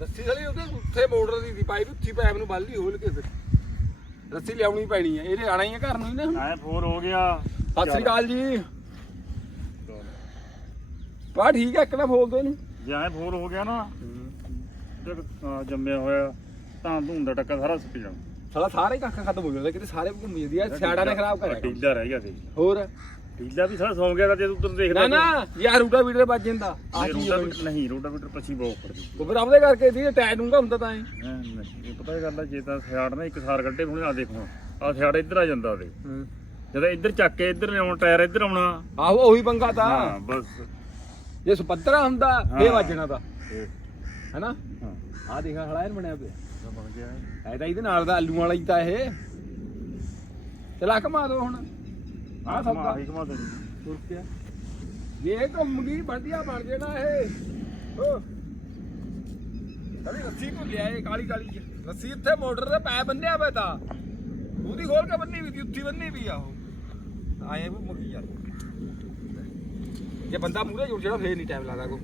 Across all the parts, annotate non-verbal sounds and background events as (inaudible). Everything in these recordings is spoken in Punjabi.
ਰੱਸੀ ਸਾਲੀ ਉਹਦੇ ਉੱਥੇ ਮੋਟਰ ਦੀ ਦੀ ਪਾਈ ਵੀ ਉੱਥੀ ਪੈਪ ਨੂੰ ਬੱਲਦੀ ਹੋਲ ਕੇ ਫਿਰ। ਰੱਸੀ ਲਿਆਉਣੀ ਪੈਣੀ ਹੈ ਇਹਨੇ ਆਣਾ ਹੀ ਹੈ ਘਰ ਨੂੰ ਹੁਣ। ਐ ਫੋਰ ਹੋ ਗਿਆ। ਸਤਿ ਸ੍ਰੀ ਅਕਾਲ ਜੀ। ਪਾ ਠੀਕ ਹੈ ਇੱਕ ਨਾ ਫੋਲ ਦੋ ਇਹਨੂੰ। ਜੇ ਐ ਫੋਰ ਹੋ ਗਿਆ ਨਾ ਤੇ ਜੰਮਿਆ ਹੋਇਆ ਤਾਂ ਧੂੰ ਦਾ ਟੱਕਾ ਸਾਰਾ ਸੁੱਕ ਜਾਣਾ। ਸਾਲਾ ਸਾਰੇ ਕੱਖ ਖਤਮ ਹੋ ਜਾਂਦਾ ਕਿਤੇ ਸਾਰੇ ਘੁੰਮ ਜਾਂਦੀ ਆ ਸਿਆੜਾ ਨੇ ਖਰਾਬ ਕਰਿਆ। ਕੰਮ। ਢੀਲਾ ਰਹਿ ਗਿਆ ਸੀ। ਹੋਰ? ਢੀਲਾ ਵੀ ਸਾਰਾ ਸੌਂ ਗਿਆ ਤਾਂ ਜੇ ਤੂੰ ਦੇਖਦਾ ਨਾ ਨਾ ਯਾਰ ਰੂਟਾ ਵੀਟਰ ਵੱਜ ਜਾਂਦਾ। ਆ ਇਹ ਚੀਜ਼ ਰੋਟਾਵੀਟਰ ਨਹੀਂ ਰੋਟਾਵੀਟਰ ਪੱਛੀ ਬਹੁਤ ਉਪਰ ਆਪਦੇ ਕਰਕੇ ਦੀ ਟਾਇਰ ਨੂੰ ਹੁੰਦਾ ਤਾਂ ਐ ਹੈਂ, ਨਹੀਂ ਇਹ ਪਤਾ ਇਹ ਗੱਲ ਆ ਜੇ ਤਾਂ ਸਿਆੜ ਨਾ ਇੱਕ ਸਾਰ ਕੱਢੇ ਹੁਣ ਆ ਦੇਖੋ ਆ ਸਿਆੜ ਇੱਧਰ ਆ ਜਾਂਦਾ ਉਹਦੇ। ਜਦੋਂ ਇੱਧਰ ਚੱਕ ਕੇ ਇੱਧਰ ਆਉਣਾ ਟਾਇਰ ਇੱਧਰ ਆਉਣਾ। ਆਹੋ ਉਹੀ ਪੰਗਾ ਤਾਂ। ਹਾਂ ਬਸ। ਜੇ ਸੁਪੱਤਰਾ ਹੁੰਦਾ ਹਾਂ। ਵੱਜਣਾ ਤਾਂ। ਇਹ, ਹੈਨਾ? ਹਾਂ। ਆ ਦੇਖਾ ਖੜਾ ਇਹਨ ਬਣਿਆ ਪਿਆ। ਤਾਂ ਬਣ ਗਿਆ। ਇਹ। ਐ ਤਾਂ ਇਹਦੇ ਨਾਲ ਦਾ ਆਲੂ ਵਾਲਾ ਹੀ ਤਾਂ ਇਹ। ਚਲਾ ਕਮਾ ਦੋ ਹੁਣ। ਆ ਸਭ ਦਾ। ਆਹੀ ਘੁਮਾ ਦੇਣੀ ਤੁਰ ਕੇ ਇਹ ਘੁੰਮ ਗਈ ਵਧੀਆ ਬਣ ਜਾਣਾ ਇਹ ਓ ਕਲੀ ਰੱਸੀ ਭੁੱਲਿਆ ਇਹ ਕਾਲੀ ਕਾਲੀ ਜਿਹੀ। ਰੱਸੀ ਇੱਥੇ ਮੋਟਰ ਦੇ ਪੈ ਬੰਨਿਆ ਪਿਆ ਤਾਂ ਉਹਦੀ ਖੋਲ ਕੇ ਬੰਨੀ ਵੀ ਤੀ ਉੱਥੀ ਬੰਨੀ ਵੀ ਆ ਉਹ। ਆਏ ਉਹ ਮੁਗੀ ਯਾਰ ਜੇ ਬੰਦਾ ਮੂਰੇ ਜੁੜ ਜਾਣਾ ਫੇਰ ਨਹੀਂ ਟਾਈਮ ਲੱਗਦਾ ਕੋਈ।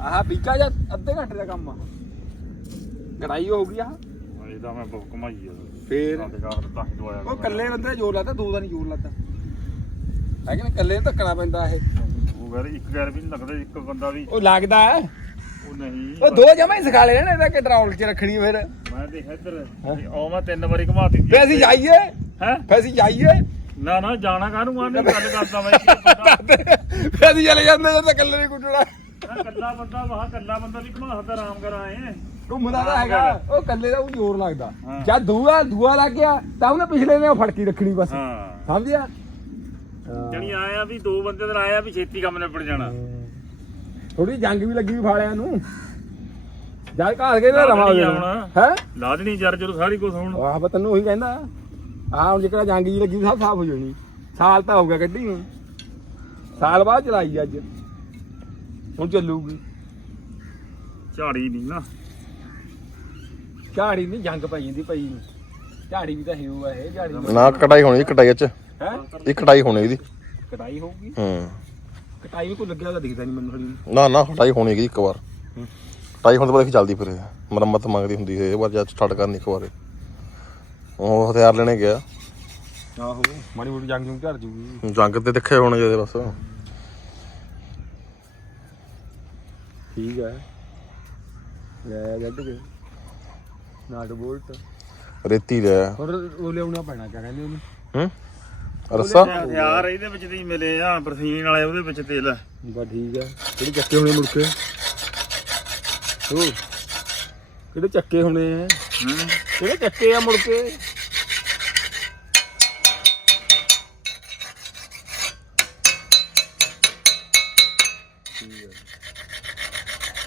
ਆਹ ਬੀਕਾ ਜਾਂ ਅੱਧੇ ਘੰਟੇ ਦਾ ਕੰਮ ਆ। ਕੜਾਈ ਹੋ ਗਈ ਆ। ਹਾਂ, ਇਹਦਾ ਮੈਂ ਬਹੁਤ ਘੁਮਾਈ ਆ। ਫੇਰ ਉਹ ਕੱਲੇ ਬੰਦੇ ਦਾ ਜ਼ੋਰ ਲੱਗਦਾ ਦੋ ਦਾ ਨਹੀਂ ਜ਼ੋਰ ਲੱਗਦਾ। ਹੈ ਕਿ ਨਹੀਂ? ਕੱਲੇ ਨੂੰ ਧੱਕਣਾ ਪੈਂਦਾ ਇਹ। ਉਹ ਗੈਰ ਇੱਕ ਗੈਰ ਵੀ ਨਹੀਂ ਲੱਗਦਾ ਇੱਕ ਬੰਦਾ ਵੀ। ਉਹ ਲੱਗਦਾ ਹੈ। ਉਹ ਨਹੀਂ। ਉਹ ਦੋ ਜਮਾ ਹੀ ਸਿਖਾ ਲੈਣਾ ਇਹਦਾ ਕਿ ਡਰਾਉਲ ਚ ਰੱਖਣੀ ਫਿਰ? ਮੈਂ ਦੇਖ ਇੱਧਰ? ਉਹ ਮੈਂ ਤਿੰਨ ਵਾਰੀ ਘੁਮਾਤੀ ਫੇ ਅਸੀਂ ਜਾਈਏ। ਹੈ? ਫੇ ਅਸੀਂ ਜਾਈਏ। ਨਾ ਨਾ ਜਾਣਾ ਕਾਹਨੂੰ? ਆ ਨਹੀਂ ਗੱਲ ਕਰਦਾ ਮੈਂ ਕੀ ਪਤਾ ਫੇ ਅਸੀਂ ਚਲੇ ਜਾਂਦੇ ਜਦੋਂ ਕੱਲੇ ਨਹੀਂ ਕੁੱਟਣਾ। ਮੈਂ ਕੱਲਾ ਬੰਦਾ ਵਾਹ ਕੱਲਾ ਬੰਦਾ ਵੀ ਘੁਮਾ ਸਕਦਾ ਆਰਾਮ ਕਰ ਆਏ। ਘੁੰਮਦਾ ਤਾਂ ਹੈਗਾ। ਉਹ ਕੱਲੇ ਦਾ ਉਹ ਜ਼ੋਰ ਲੱਗਦਾ। ਹਾਂ। ਜਦ ਦੂਆ ਦੂਆ ਲੱਗ ਗਿਆ ਤਾਂ ਉਹਨੇ ਪਿਛਲੇ ਨੇ ਉਹ ਫੜਕੀ ਰੱਖਣੀ ਬਸ। ਹਾਂ। ਸਮਝਿਆ? ਜਣੀ ਆਇਆ ਵੀ ਦੋ ਬੰਦੇ ਦਿਨ ਆਇਆ ਵੀ ਛੇਤੀ ਕੰਮ ਨਿਬੜ ਜਾਣਾ। ਥੋੜੀ ਜੰਗ ਵੀ ਲੱਗੀ ਵੀ ਫਾਲਿਆਂ ਨੂੰ। ਜਦ ਘਾਲ ਕੇ ਨਾ ਨਹੀਂ ਹੋ। ਹੈ? ਲਾ ਦੇਣੀ ਜਰ ਜਦੋਂ ਸਾਰੀ ਕੁਝ ਹੁਣ। ਆਹ ਬਤ ਤੈਨੂੰ ਉਹੀ ਕਹਿੰਦਾ। ਆਹ ਹੁਣ ਜਿਹੜਾ ਜੰਗ ਜੀ ਲੱਗੀ ਸਭ ਸਾਫ਼ ਹੋ ਜਾਣੀ। ਸਾਲ ਤਾਂ ਹੋ ਗਿਆ ਕੱਢੀ ਨੂੰ। ਸਾਲ ਬਾਅਦ ਚਲਾਈ ਅੱਜ। ਹੁਣ ਚੱਲੂਗੀ। ਝਾੜੀ ਨਹੀਂ ਨਾ। ਝਾੜੀ ਨਹੀਂ ਜੰਗ ਪਈ ਜਾਂਦੀ ਪਈ ਨੂੰ। ਝਾੜੀ ਵੀ ਤਾਂ ਹਿਊ ਆ ਇਹ ਝਾੜੀ ਨਾ ਕਟਾਈ ਹੋਣੀ ਕਟਾਈ ਚ। ਹੈ? ਇਹ ਕਟਾਈ ਹੋਣੀ ਇਹਦੀ। ਕਟਾਈ ਹੋਊਗੀ? ਹੂੰ। ਕਟਾਈ ਵੀ ਕੋਈ ਲੱਗਿਆ ਤਾਂ ਦਿਖਦਾ ਨਹੀਂ ਮੈਨੂੰ ਹਲੀ ਨਾ ਨਾ ਕਟਾਈ ਹੋਣੀ ਹੈਗੀ ਇੱਕ ਵਾਰ। ਕਟਾਈ ਹੋਣ ਤੋਂ ਬਾਅਦ ਇਹ ਚੱਲਦੀ ਫਿਰ ਇਹ। ਮੁਰੰਮਤ ਮੰਗਦੀ ਹੁੰਦੀ ਹੈ ਇਹ ਵਾਰ ਜਦ ਸਟਾਰਟ ਕਰਨੀ ਇੱਕ ਵਾਰ। ਇਹ। ਉਹ ਹਥਿਆਰ ਲੈਣੇ ਗਿਆ। ਆਹੋ ਮਾੜੀ ਮੋਟੀ ਜੰਗ ਜੰਗ ਘਰ ਜੂਗੀ। ਜੰਗ ਤੇ ਦੇਖੇ ਹੋਣੇ ਜਿਹਦੇ ਬਸ। ਠੀਕ ਹੈ। ਲੈ ਜੱਟ ਕੇ। ਨਾਟ ਬੋਲਟ। ਰੇਤੀ ਦਾ। ਹੈ। ਹੋਰ ਉਹ ਲਿਆਉਣਾ ਪੈਣਾ ਕਿਆ ਕਹਿੰਦੇ ਉਹਨੂੰ? ਹੂੰ? ਰਸਾ ਹਥਿਆਰ ਇਹਦੇ ਵਿੱਚ ਦੀ ਮਿਲੇ ਆ ਬਰਸੀਨ ਵਾਲੇ ਉਹਦੇ ਵਿੱਚ ਤੇਲ। ਬਾ ਠੀਕ ਹੈ ਕਿਹੜੇ ਚੱਕੇ ਹੋਣੇ ਮੁੜ ਕੇ? ਹੋ ਕਿਹੜੇ ਚੱਕੇ ਹੋਣੇ ਆ? ਹੂੰ। ਕਿਹੜੇ ਚੱਕੇ ਆ ਮੁੜ ਕੇ?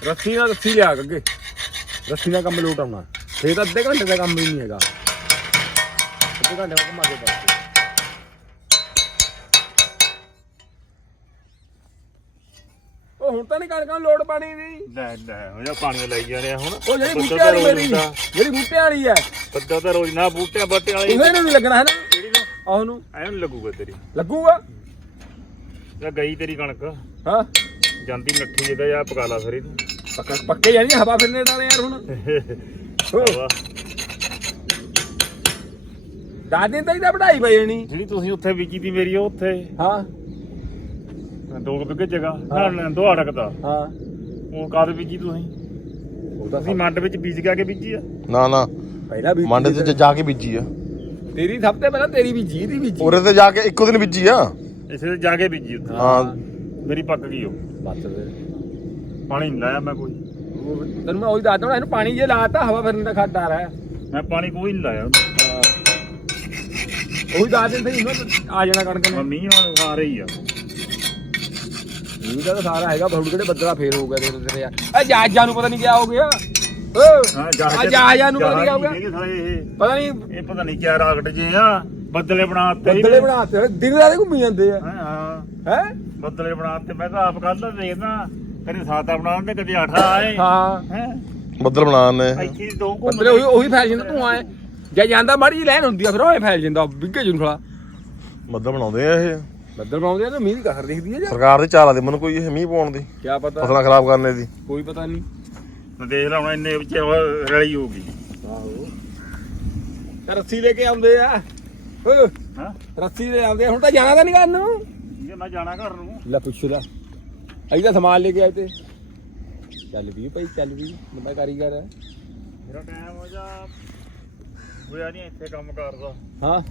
ਰੱਸੀ ਨਾਲ ਰੱਸੀ ਲਿਆ ਅੱਗੇ। ਰੱਸੀ ਨਾਲ ਕੰਮ ਲੋਟ ਆਉਣਾ। ਫੇਰ ਤਾਂ ਅੱਧੇ ਘੰਟੇ ਦਾ ਕੰਮ ਹੀ ਨਹੀਂ ਹੈਗਾ। ਅੱਧੇ ਘੰਟੇ ਦਾ ਕੰਮ ਆਗੇ ਬਸ ਉਹ ਹੁਣ ਤਾਂ ਨਹੀਂ ਕਣਕਾਂ ਨੂੰ ਲੋੜ ਪਾਣੀ ਦੀ ਲੈ ਲੈ ਉਹ ਜਾ ਪਾਣੀ ਲਈ ਜਾਣੇ ਆ ਹੁਣ ਉਹ ਜਿਹੜੀ ਬੂਟੇ ਵਾਲੀ ਮੇਰੀ। ਜਿਹੜੀ ਬੂਟੇ ਵਾਲੀ ਹੈ ਬੱਦਲ ਤਾਂ ਰੋਜ਼ ਨਾ ਬੱਟੇ ਵਾਲੇ। ਇਹਨੂੰ ਨਹੀਂ ਲੱਗਣਾ ਹੈ ਨਾ ਕਿਹੜੀ ਨੂੰ? ਆਹ ਨੂੰ ਐਨ ਲੱਗੂਗਾ ਤੇਰੀ। ਲੱਗੂਗਾ? ਜਾਂ ਗਈ ਤੇਰੀ ਕਣਕ। ਹਾਂ। ਜਾਂਦੀ ਨੱਠੀ ਜਿਹਦਾ ਜਾਂ ਪਕਾ ਲਾ ਫਿਰ ਇਹਨੂੰ। ਪੱਕਾ ਪੱਕੇ ਜਾਨੀ ਹਵਾ ਫਿਰਨੇ ਵਾਲੇ ਯਾਰ ਹੁਣ। (laughs) ਵਾਹ। ਦਸ ਦਿਨ ਤਾਂ ਇਹਦਾ ਵਧਾਈ ਪਈ ਜਾਣੀ ਜਿਹੜੀ ਤੁਸੀਂ ਉੱਥੇ ਬੀਜੀ ਤੀ ਮੇਰੀ ਉਹ ਉੱਥੇ। ਹਾਂ। ਦੋ ਕੁ ਬਿੱਗੇ ਜਗ੍ਹਾ। ਨਾ ਦੋ ਅੜਕਦਾ ਹਾਂ। ਉਹ ਕਾਦ ਬੀਜੀ ਤੁਸੀਂ? ਉਹ ਤਾਂ ਤੁਸੀਂ ਮੰਡ ਵਿੱਚ ਬੀਜ ਕੇ ਆ ਕੇ ਬੀਜੀ ਆ? ਨਾ ਨਾ। ਪਹਿਲਾਂ ਵੀ ਮੰਡੇ ਤੇ ਜਾ ਕੇ ਬੀਜੀ ਆ। ਤੇਰੀ ਸਭ ਤੋਂ ਪਹਿਲਾਂ ਤੇਰੀ ਵੀ ਜੀ ਦੀ ਵੀ ਜੀ। ਉਰੇ ਤੇ ਜਾ ਕੇ ਇੱਕੋ ਦਿਨ ਬੀਜੀ ਆ। ਇਸੇ ਤੇ ਜਾ ਕੇ ਬੀਜੀ ਉੱਥੇ। ਹਾਂ। ਮੇਰੀ ਪੱਕ ਗਈ ਉਹ। ਬਸ। ਫਿਰ। ਪਾਣੀ ਨਹੀਂ ਲਾਇਆ ਮੈਂ ਕੋਈ। ਉਹ ਤੈਨੂੰ ਮੈਂ ਉਹੀ ਦੱਸਦਾ ਹੁਣ ਇਹਨੂੰ ਪਾਣੀ ਜੇ ਲਾਤਾ ਹਵਾ ਫਿਰਨ ਦਾ ਖੱਟ ਆ ਰਿਹਾ ਮੈਂ ਪਾਣੀ ਕੋਈ ਨਹੀਂ ਲਾਇਆ। ਉਹੀ ਦੱਸ ਦਿੰਦੇ ਇਹਨੂੰ ਆ ਜਾਣਾ ਕਣਕ ਨੇ। ਮੀਂਹ ਨਾਲ ਖਾ ਰਹੀ ਆ। ਮੀਂਹ ਦਾ ਤਾਂ ਸਾਰਾ ਹੈਗਾ ਬਹੁਤ ਕਿਹੜੇ ਬੱਦਲਾ ਫੇਰ ਹੋ ਗਿਆ ਤੇਰੇ ਤੇਰੇ ਯਾਰ। ਇਹ ਜਹਾਜ਼ਾਂ ਨੂੰ ਪਤਾ ਨਹੀਂ ਕਿਆ ਹੋ ਗਿਆ। ਹਾਂ ਆ ਜਹਾਜ਼ਾਂ ਨੂੰ ਪਤਾ ਨਹੀਂ ਕਿਆ ਹੋ ਗਿਆ। ਪਤਾ ਨਹੀਂ। ਇਹ ਪਤਾ ਨਹੀਂ ਕਿਆ ਰਾਕਟ ਜੇ ਆ ਬੱਦਲੇ ਬਣਾਤੇ ਬੱਦਲੇ ਬਣਾਤੇ ਦਿਨ ਰਾਤ ਘੁੰਮੀ ਜਾਂਦੇ ਆ। ਹਾਂ ਹਾਂ। ਹੈ? ਬੱਦਲੇ ਬਣਾਤੇ ਮੈਂ ਤਾਂ ਆਪ ਕੱਲ ਦੇਖਦਾ। ਕਦੇ ਸਾਤਾ ਬਣਾਉਂਦੇ ਕਦੇ ਆਠਾ ਆਏ। ਹਾਂ। ਹੈ? ਬੱਦਲ ਬਣਾਉਣੇ ਇੱਥੇ ਦੋ ਘੁੰਮ ਬੱਦਲੇ ਉਹੀ ਉਹੀ ਫੈਲ ਜਾਂਦਾ ਤੂੰ ਆਏ। ਜੇ ਜਾਂਦਾ ਮਾੜੀ ਜੀ ਲੈਣ ਹੁੰਦੀ ਆ ਫਿਰ ਉਹ ਫੈਲ ਜਾਂਦਾ ਬਿੱਗੇ ਜੁਨ ਖਲਾ ਬੱਦਲ ਬਣਾਉਂਦੇ ਆ ਇਹ। ਬੱਦਲ ਬਣਾਉਂਦੇ ਆ ਤਾਂ ਮੀਂਹ ਦੀ ਕਸਰ ਦਿਖਦੀ ਆ ਜਾਂ? ਸਰਕਾਰ ਦੀ ਚਾਲਾ ਦੇ ਮੈਨੂੰ ਕੋਈ ਇਹ ਮੀਂਹ ਪਾਉਣ ਦੀ। ਕੀ ਪਤਾ? ਫਸਲਾਂ ਖਰਾਬ ਕਰਨੇ ਦੀ। ਕੋਈ ਪਤਾ ਨਹੀਂ। ਮੈਂ ਦੇਖ ਲਾ ਹੁਣ ਇੰਨੇ ਵਿੱਚ ਉਹ ਰਲੀ ਹੋਊਗੀ। ਆਹੋ। ਤੇ ਰੱਸੀ ਲੈ ਕੇ ਆਉਂਦੇ ਆ। ਓ ਹਾਂ? ਰੱਸੀ ਲੈ ਆਉਂਦੇ ਆ, ਹੁਣ ਤਾਂ ਜਾਣਾ ਤਾਂ ਨਹੀਂ ਕਰਨ ਨੂੰ। ਮੈਂ ਜਾਣਾ ਘਰ ਨੂੰ। ਲੈ ਪੁੱਛ ਲੈ। ਅਸੀਂ ਤਾਂ ਸਮਾਨ ਲੈ ਕੇ ਆਏ ਤੇ। ਚੱਲ ਵੀ ਭਾਈ ਚੱਲ ਵੀ ਬੰਦਾ ਕਾਰੀਗਰ ਹੈ। ਮੇਰਾ ਟਾਈਮ ਹੋ ਜਾ ਹੋਇਆ ਨਹੀਂ ਇੱਥੇ ਕੰਮ ਕਰਦਾ ਹਾਂ।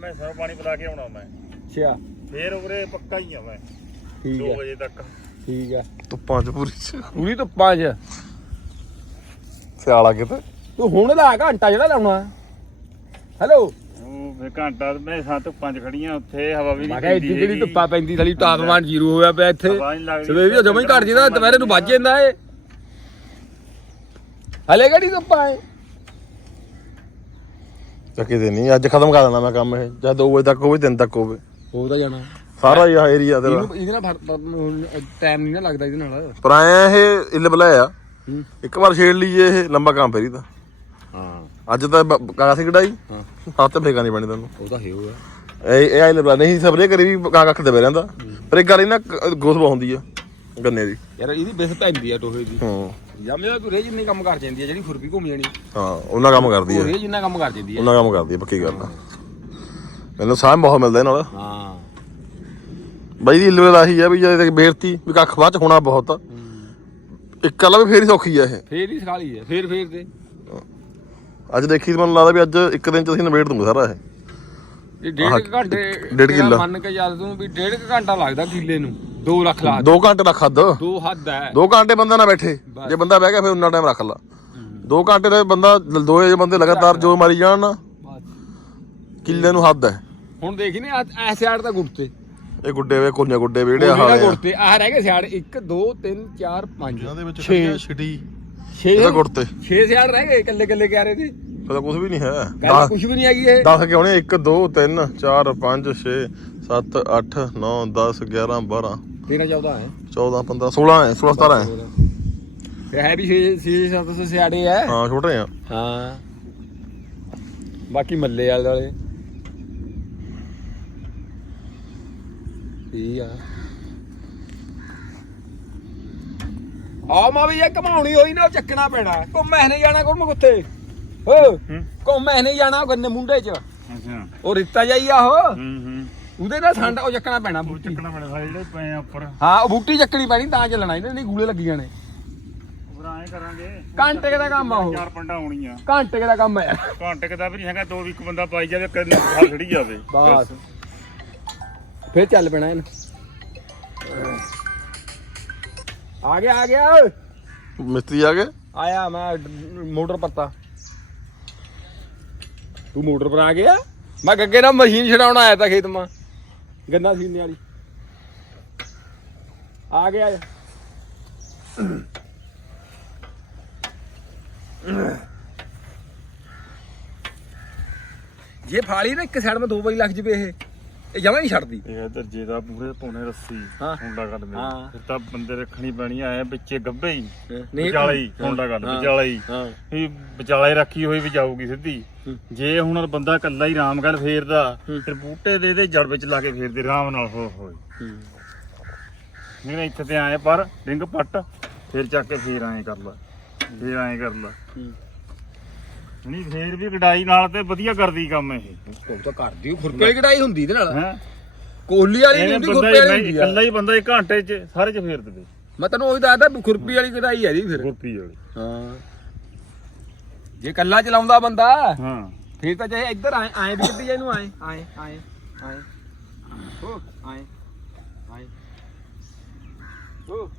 ਮੈਂ ਸਾਰਾ ਪਾਣੀ ਪਿਲਾ ਕੇ ਆਉਣਾ ਮੈਂ। ਅੱਛਾ। ਫੇਰ ਉਰੇ ਪੱਕਾ ਹੀ ਆ ਮੈਂ। ਠੀਕ 2 ਹੈ। ਵਜੇ ਤੱਕ। ਠੀਕ ਹੈ। ਧੁੱਪਾਂ ਚ ਪੂਰੀ ਚ। ਪੂਰੀ ਧੁੱਪਾਂ 'ਚ। ਸਿਆਲ ਆ ਕੇ ਤੇ ਹੁਣ ਲਾ ਘੰਟਾ ਜਿਹੜਾ ਲਾਉਣਾ। ਹੈਲੋ ਫੇਰ ਘੰਟਾ ਮੈਂ ਸਾਂ ਧੁੱਪਾਂ 'ਚ ਖੜੀਆਂ ਉੱਥੇ ਹਵਾ ਵੀ ਮੈਂ ਨਹੀਂ ਕਿਹਾ ਇੱਡੀ ਜਿਹੜੀ ਹੈਗੀ। ਧੁੱਪਾਂ ਪੈਂਦੀ ਥਲੀ ਤਾਪਮਾਨ ਜ਼ੀਰੋ ਹੋਇਆ ਪਿਆ ਇੱਥੇ। ਹਵਾ ਨਹੀਂ ਲੱਗਦੀ। ਸਵੇਰੇ ਜਮਾ ਹੀ ਘਟ ਜਾਂਦਾ ਦੁਪਹਿਰੇ ਨੂੰ ਵੱਜ ਜਾਂਦਾ ਏ ਹਲੇ ਕਿਹੜੀ ਧੁੱਪਾਂ ਏ ਚੱਕੇ ਤੇ ਨਹੀਂ ਅੱਜ ਖਤਮ ਕਰ ਦੇਣਾ ਮੈਂ ਕੰਮ ਇਹ। ਜਾਂ 2 ਵਜੇ ਤੱਕ ਹੋਵੇ 3 ਤੱਕ ਹੋਵੇ। ਹੋ ਤਾਂ ਜਾਣਾ। ਸਾਰਾ ਹੀ ਏਰੀਆ ਤੇਰਾ। ਇਹਨੂੰ ਇਹਦੇ ਨਾਲ ਟਾਈਮ ਨਹੀਂ ਨਾ ਲੱਗਦਾ ਇਹਦੇ ਨਾਲ। ਪਰ ਆਇਆ ਇਹ ਇੱਲ ਬਲਾਇਆ ਹੂੰ। ਇੱਕ ਵਾਰ ਛੇੜ ਲਈਏ ਇਹ ਲੰਬਾ ਕੰਮ ਫੇਰੀ ਦਾ ਅੱਜ ਤਾਂ ਬ- ਕਾਗਜ਼ ਕਢਾਈ ਹਾਂ। ਹੱਥ ਫੇਕਾ ਨਹੀਂ ਪੈਣੀ ਤੈਨੂੰ। ਉਹ ਤਾਂ ਹੈ ਉਹ ਇਹ ਇਹ ਆਇਲ ਬਲਾ ਨਹੀਂ ਸਬਰੇ ਕਰੀ ਵੀ ਅੱਖ ਤੇ ਬਹਿ ਰਹਿੰਦਾ। ਪਰ ਇੱਕ ਗੱਲ ਇਹ ਨਾ ਗੋਸ ਬਹੁਤ ਹੁੰਦੀ ਆ ਗੰਨੇ ਦੀ। ਯਾਰ ਇਹਦੀ ਬਿਸ ਪੈਂਦੀ ਆ ਟੋਹੇ ਦੀ। ਹੂੰ। ਜਮੇ ਦਾ ਤੁਰੇ ਜਿੰਨੀ ਕੰਮ ਕਰ ਜਾਂਦੀ ਆ ਜਿਹੜੀ ਖੁਰਪੀ ਘੁੰਮ ਜਾਣੀ। ਹਾਂ ਉਹਨਾਂ ਕੰਮ ਕਰਦੀ ਆ। ਹੋਰੇ ਜਿੰਨਾ ਕੰਮ ਕਰ ਜਾਂਦੀ ਆ। ਉਹਨਾਂ ਕੰਮ ਕਰਦੀ ਆ ਪੱਕੀ ਗੱਲ ਆ। ਮੈਨੂੰ ਸਾਹ ਬਹੁਤ ਮਿਲਦਾ ਇਹਨਾਂ ਨਾਲ ਹਾਂ। ਬਾਈ ਦੀ ਇੱਲ ਆਹੀ ਆ ਵੀ ਜੇ ਬੇਰਤੀ ਵੀ ਕੱਖ ਬਾਅਦ ਚ ਹੋਣਾ ਬਹੁਤ ਆ। ਇੱਕ ਕੱਲਾ ਵੀ ਫੇਰ ਹੀ ਸੌਖੀ ਆ ਇਹ। ਫੇਰ ਹੀ ਸਿਖਾਲੀ ਆ ਫੇਰ ਫੇਰ ਤੇ। ਅੱਜ ਦੇਖੀ ਤਾਂ ਮੈਨੂੰ ਲੱਗਦਾ ਵੀ ਅੱਜ ਇੱਕ ਦਿਨ ਚ ਅਸੀਂ ਨਿਬੇੜ ਦੂੰਗੇ ਸਾਰਾ ਇਹ। ਇਹ ਡੇਢ ਕੁ ਘੰਟੇ ਡੇਢ ਤੇਰਾ ਕਿੱਲਾ। ਮੰਨ ਕੇ ਚੱਲ ਤੂੰ ਵੀ ਡੇਢ ਕੁ ਘੰਟਾ ਲੱਗਦਾ ਕਿੱਲੇ ਨੂੰ 2 ਲੱਖ ਲਾ 2 ਘੰਟੇ ਦਾ ਖੱਦ ਦੋ ਹੱਦ ਹੈ। 2 ਘੰਟੇ ਬੰਦਾ ਨਾ ਬੈਠੇ। ਜੇ ਬੰਦਾ ਬਹਿ ਗਿਆ ਫਿਰ ਉਨਾ ਟਾਈਮ ਰੱਖ ਲਾ। 2 ਘੰਟੇ ਦਾ ਬੰਦਾ ਦੋਏ ਬੰਦੇ ਲਗਾਤਾਰ ਜੋ ਮਾਰੀ ਜਾਣ ਨਾ। ਕਿੱਲੇ ਨੂੰ ਹੱਦ ਹੈ। ਹੁਣ ਦੇਖੀ ਨੇ ਐ ਸਿਆੜ ਤਾਂ ਗੁੱਟਤੇ ਇਹ ਗੁੱਡੇ ਵੇ ਕੋਲੀਆਂ ਗੁੱਡੇ ਵੇੜੇ ਉਹਨੇ ਆ। ਗੁੱਟਤੇ ਆਹ ਰਹਿ ਗਏ ਸਿਆੜ। 1 2 3 4 5 6 ਛਿੜੀ। 6 ਇਹਦਾ ਗੁੱਟਤੇ 6 ਸਿਆੜ ਰਹਿ ਗਏ ਇਕੱਲੇ ਇਕੱਲੇ ਕਿਆਰੇ ਦੇ। ਪਤਾ ਕੁਝ ਵੀ ਨਹੀਂ ਹੈ। ਗੱਲ ਕੁਝ ਵੀ ਨਹੀਂ ਹੈਗੀ ਇਹ। 10 ਕਿ ਹੋਣੇ 1 2 3 4 5 6 7 8 9 10 11 12 13 14 ਹੈ। 14 15 16 ਹੈ 16 17 ਹੈ। ਤੇ ਹੈ ਵੀ 6 6 7 ਸਿਆੜੇ ਹੈ। ਹਾਂ ਛੋਟੇ ਆ। ਹਾਂ। ਬਾਕੀ ਮੱਲੇ ਵਾਲੇ ਵਾਲੇ। ਠੀਕ ਆ। ਆ ਮਾ ਵੀ ਇਹ ਕਮਾਉਣੀ ਹੋਈ ਨਾ ਉਹ ਚੱਕਣਾ ਪੈਣਾ। ਘੁੰਮੇ ਨਹੀਂ ਜਾਣਾ ਕੋਲ ਮਗੁੱਤੇ ਹੋ? ਘੁੰਮੇ ਨਹੀਂ ਜਾਣਾ ਗੰਨੇ ਮੁੰਡੇ ਚ। ਅੱਛਾ। ਉਹ ਰਿੱਤਾ ਜਾਈ ਆ ਉਹ। ਹੂੰ ਹੂੰ। ਉਹਦੇ ਨਾਲ ਸੰਡ ਉਹ ਚੱਕਣਾ ਪੈਣਾ ਬੂਟੀ। ਚੱਕਣਾ ਪੈਣਾ ਸਾਰੇ ਜਿਹੜੇ ਪਏ ਆ ਉੱਪਰ। ਹਾਂ ਉਹ ਬੂਟੀ ਚੱਕਣੀ ਪੈਣੀ ਤਾਂ ਚੱਲਣਾ ਇਹਨੇ ਨਹੀਂ ਗੂਲੇ ਲੱਗੀ ਜਾਣੇ ਫਿਰ ਐਂ ਕਰਾਂਗੇ। ਘੰਟੇ ਦਾ ਕੰਮ ਆ ਉਹ। ਚਾਰ ਪੰਡਾ ਹੋਣੀਆਂ ਘੰਟੇ ਦਾ ਕੰਮ ਹੈ ਘੰਟੇ ਕਦਾ ਵੀ ਨਹੀਂ ਹੈਗਾ ਦੋ ਵੀ ਇੱਕ ਬੰਦਾ ਪਾਈ ਜਾਵੇ ਖਾ ਖੜੀ ਜਾਵੇ। ਬਸ। ਫੇਰ ਚੱਲ ਪੈਣਾ ਇਹਨੂੰ। ਆ ਗਿਆ ਆ ਗਿਆ ਓਏ। ਮਿਸਤਰੀ ਆ ਗਏ? ਆਇਆ ਮੈਂ ਮੋਟਰ ਪੱਤਾ ਤੂੰ ਮੋਟਰ ਪਰ ਆ? ਗਿਆ ਮੈਂ ਗੱਗੇ ਨਾਲ ਮਸ਼ੀਨ ਛਡਾਉਣ ਆਇਆ ਤਾਂ ਖੇਤ ਮਾ। ਗੰਨਾ ਸੀਨੇ ਵਾਲੀ ਆ ਗਿਆ ਜੇ ਫਾਲੀ ਨਾ ਇੱਕ ਸਾਈਡ ਮੈਂ ਦੋ ਵਾਰੀ ਲੱਗ ਜਵੇ ਇਹ। ਇਹ ਜਮਾ ਨਹੀਂ ਛੱਡਦੀ। ਇਹ ਦਰਜੇ ਦਾ ਪੂਰੇ ਪੌਣੇ ਰੱਸੀ ਹਾਂ। ਹੁੰਡਾ ਕਰ ਦੇ ਹਾਂ। ਫਿਰ ਤਾਂ ਬੰਦੇ ਰੱਖਣੀ ਪੈਣੀ ਐ ਵਿੱਚੇ ਗੱਭੇ ਹੀ। ਨਹੀਂ ਵਿਚਾਲੇ ਹੀ। ਹੁੰਡਾ ਕਰ ਹਾਂ। ਵਿਚਾਲੇ ਹੀ। ਹਾਂ। ਵੀ ਵਿਚਾਲੇ ਰੱਖੀ ਹੋਈ ਵੀ ਜਾਊਗੀ ਸਿੱਧੀ। ਹੂੰ। ਜੇ ਹੁਣ ਬੰਦਾ ਇਕੱਲਾ ਹੀ ਆਰਾਮ ਗੱਲ ਫੇਰਦਾ ਹੂੰ। ਫਿਰ ਬੂਟੇ ਦੇ ਦੇ ਜੜ ਵਿੱਚ ਲਾ ਕੇ ਫੇਰਦੇ ਆਰਾਮ ਨਾਲ ਹੋ ਹੋਏ ਨਹੀਂ ਨਹੀਂ ਇੱਥੇ ਤੇ ਆਏ ਪਰ ਰਿੰਗ ਪੱਟ ਫਿਰ ਚੱਕ ਕੇ ਫੇਰ ਐਂ ਕਰ ਲਾ। ਫੇਰ ਐਂ ਕਰ ਲਾ। ਨਹੀਂ ਫੇਰ ਵੀ ਕਢਾਈ ਨਾਲ ਤੇ ਵਧੀਆ ਕਰਦੀ ਕੰਮ ਇਹ। ਉਹ ਤਾਂ ਕਰਦੀ ਖੁਰਪੇ ਕਢਾਈ ਹੁੰਦੀ ਇਹਦੇ ਨਾਲ। ਹੈ? ਕੋਹਲੀ ਵਾਲੀ ਨਹੀਂ ਹੁੰਦੀ ਖੁਰਪੇ ਵਾਲੀ ਹੁੰਦੀ ਆ। ਇਕੱਲਾ ਹੀ ਬੰਦਾ ਇੱਕ ਘੰਟੇ ਚ ਸਾਰੇ ਚ ਫੇਰ ਦੇਵੇ। ਮੈਂ ਤੈਨੂੰ ਉਹੀ ਦੱਸਦਾ ਖੁਰਪੀ ਵਾਲੀ ਕਢਾਈ ਹੈ ਜੀ ਫਿਰ। ਗੁਰਪੀ ਵਾਲੀ। ਹਾਂ। ਜੇ ਕੱਲਾ ਚਲਾਉਂਦਾ ਬੰਦਾ ਹਾਂ। ਫਿਰ ਤਾਂ ਚਾਹੇ ਇੱਧਰ ਆਏ ਆਏ ਵੀ ਕਿੱਦੀ ਇਹਨੂੰ ਆਏ। ਆਏ ਆਏ ਆਏ। ਹੋ ਆਏ। ਆਏ। ਹੋ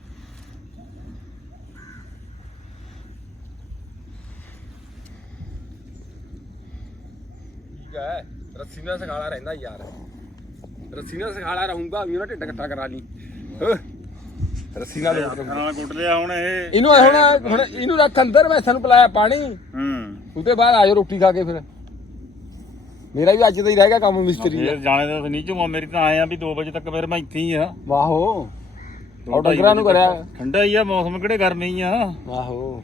ਠੀਕ ਹੈ ਰੱਸੀ ਨਾਲ ਸਖਾਲਾ ਰਹਿੰਦਾ ਯਾਰ। ਰੱਸੀ ਨਾਲ ਸਖਾਲਾ ਰਹੂੰਗਾ ਵੀ ਉਹਨਾਂ ਢਿੱਡ ਇਕੱਠਾ ਕਰਾ ਲਈ। ਹੋ ਰੱਸੀ ਨਾਲ ਲੋਟ ਰਹੂੰਗਾ। ਨਾਲ ਕੁੱਟ ਲਿਆ ਹੁਣ ਇਹ। ਇਹਨੂੰ ਹੁਣ ਹੁਣ ਇਹਨੂੰ ਰੱਖ ਅੰਦਰ ਮੈਂ ਸਾਨੂੰ ਪਿਲਾਇਆ ਪਾਣੀ। ਹੂੰ। ਉਹਦੇ ਬਾਅਦ ਆਜੋ ਰੋਟੀ ਖਾ ਕੇ ਫਿਰ। ਮੇਰਾ ਵੀ ਅੱਜ ਦਾ ਹੀ ਰਹਿ ਗਿਆ ਕੰਮ ਮਿਸਤਰੀ ਦਾ। ਫੇਰ ਜਾਣੇ ਦਾ ਨਹੀਂ ਚੁਮਾ ਮੇਰੀ ਤਾਂ ਆਏ ਆ ਵੀ 2 ਵਜੇ ਤੱਕ ਫਿਰ ਮੈਂ ਇੱਥੇ ਹੀ ਆ। ਵਾਹੋ। ਉਹ ਢਾਈ ਡੰਗਰਾਂ ਨੂੰ ਕਰਿਆ। ਠੰਡਾ ਹੀ ਆ ਮੌਸਮ ਕਿਹੜੇ ਗਰਮੀ ਆ। ਆਹੋ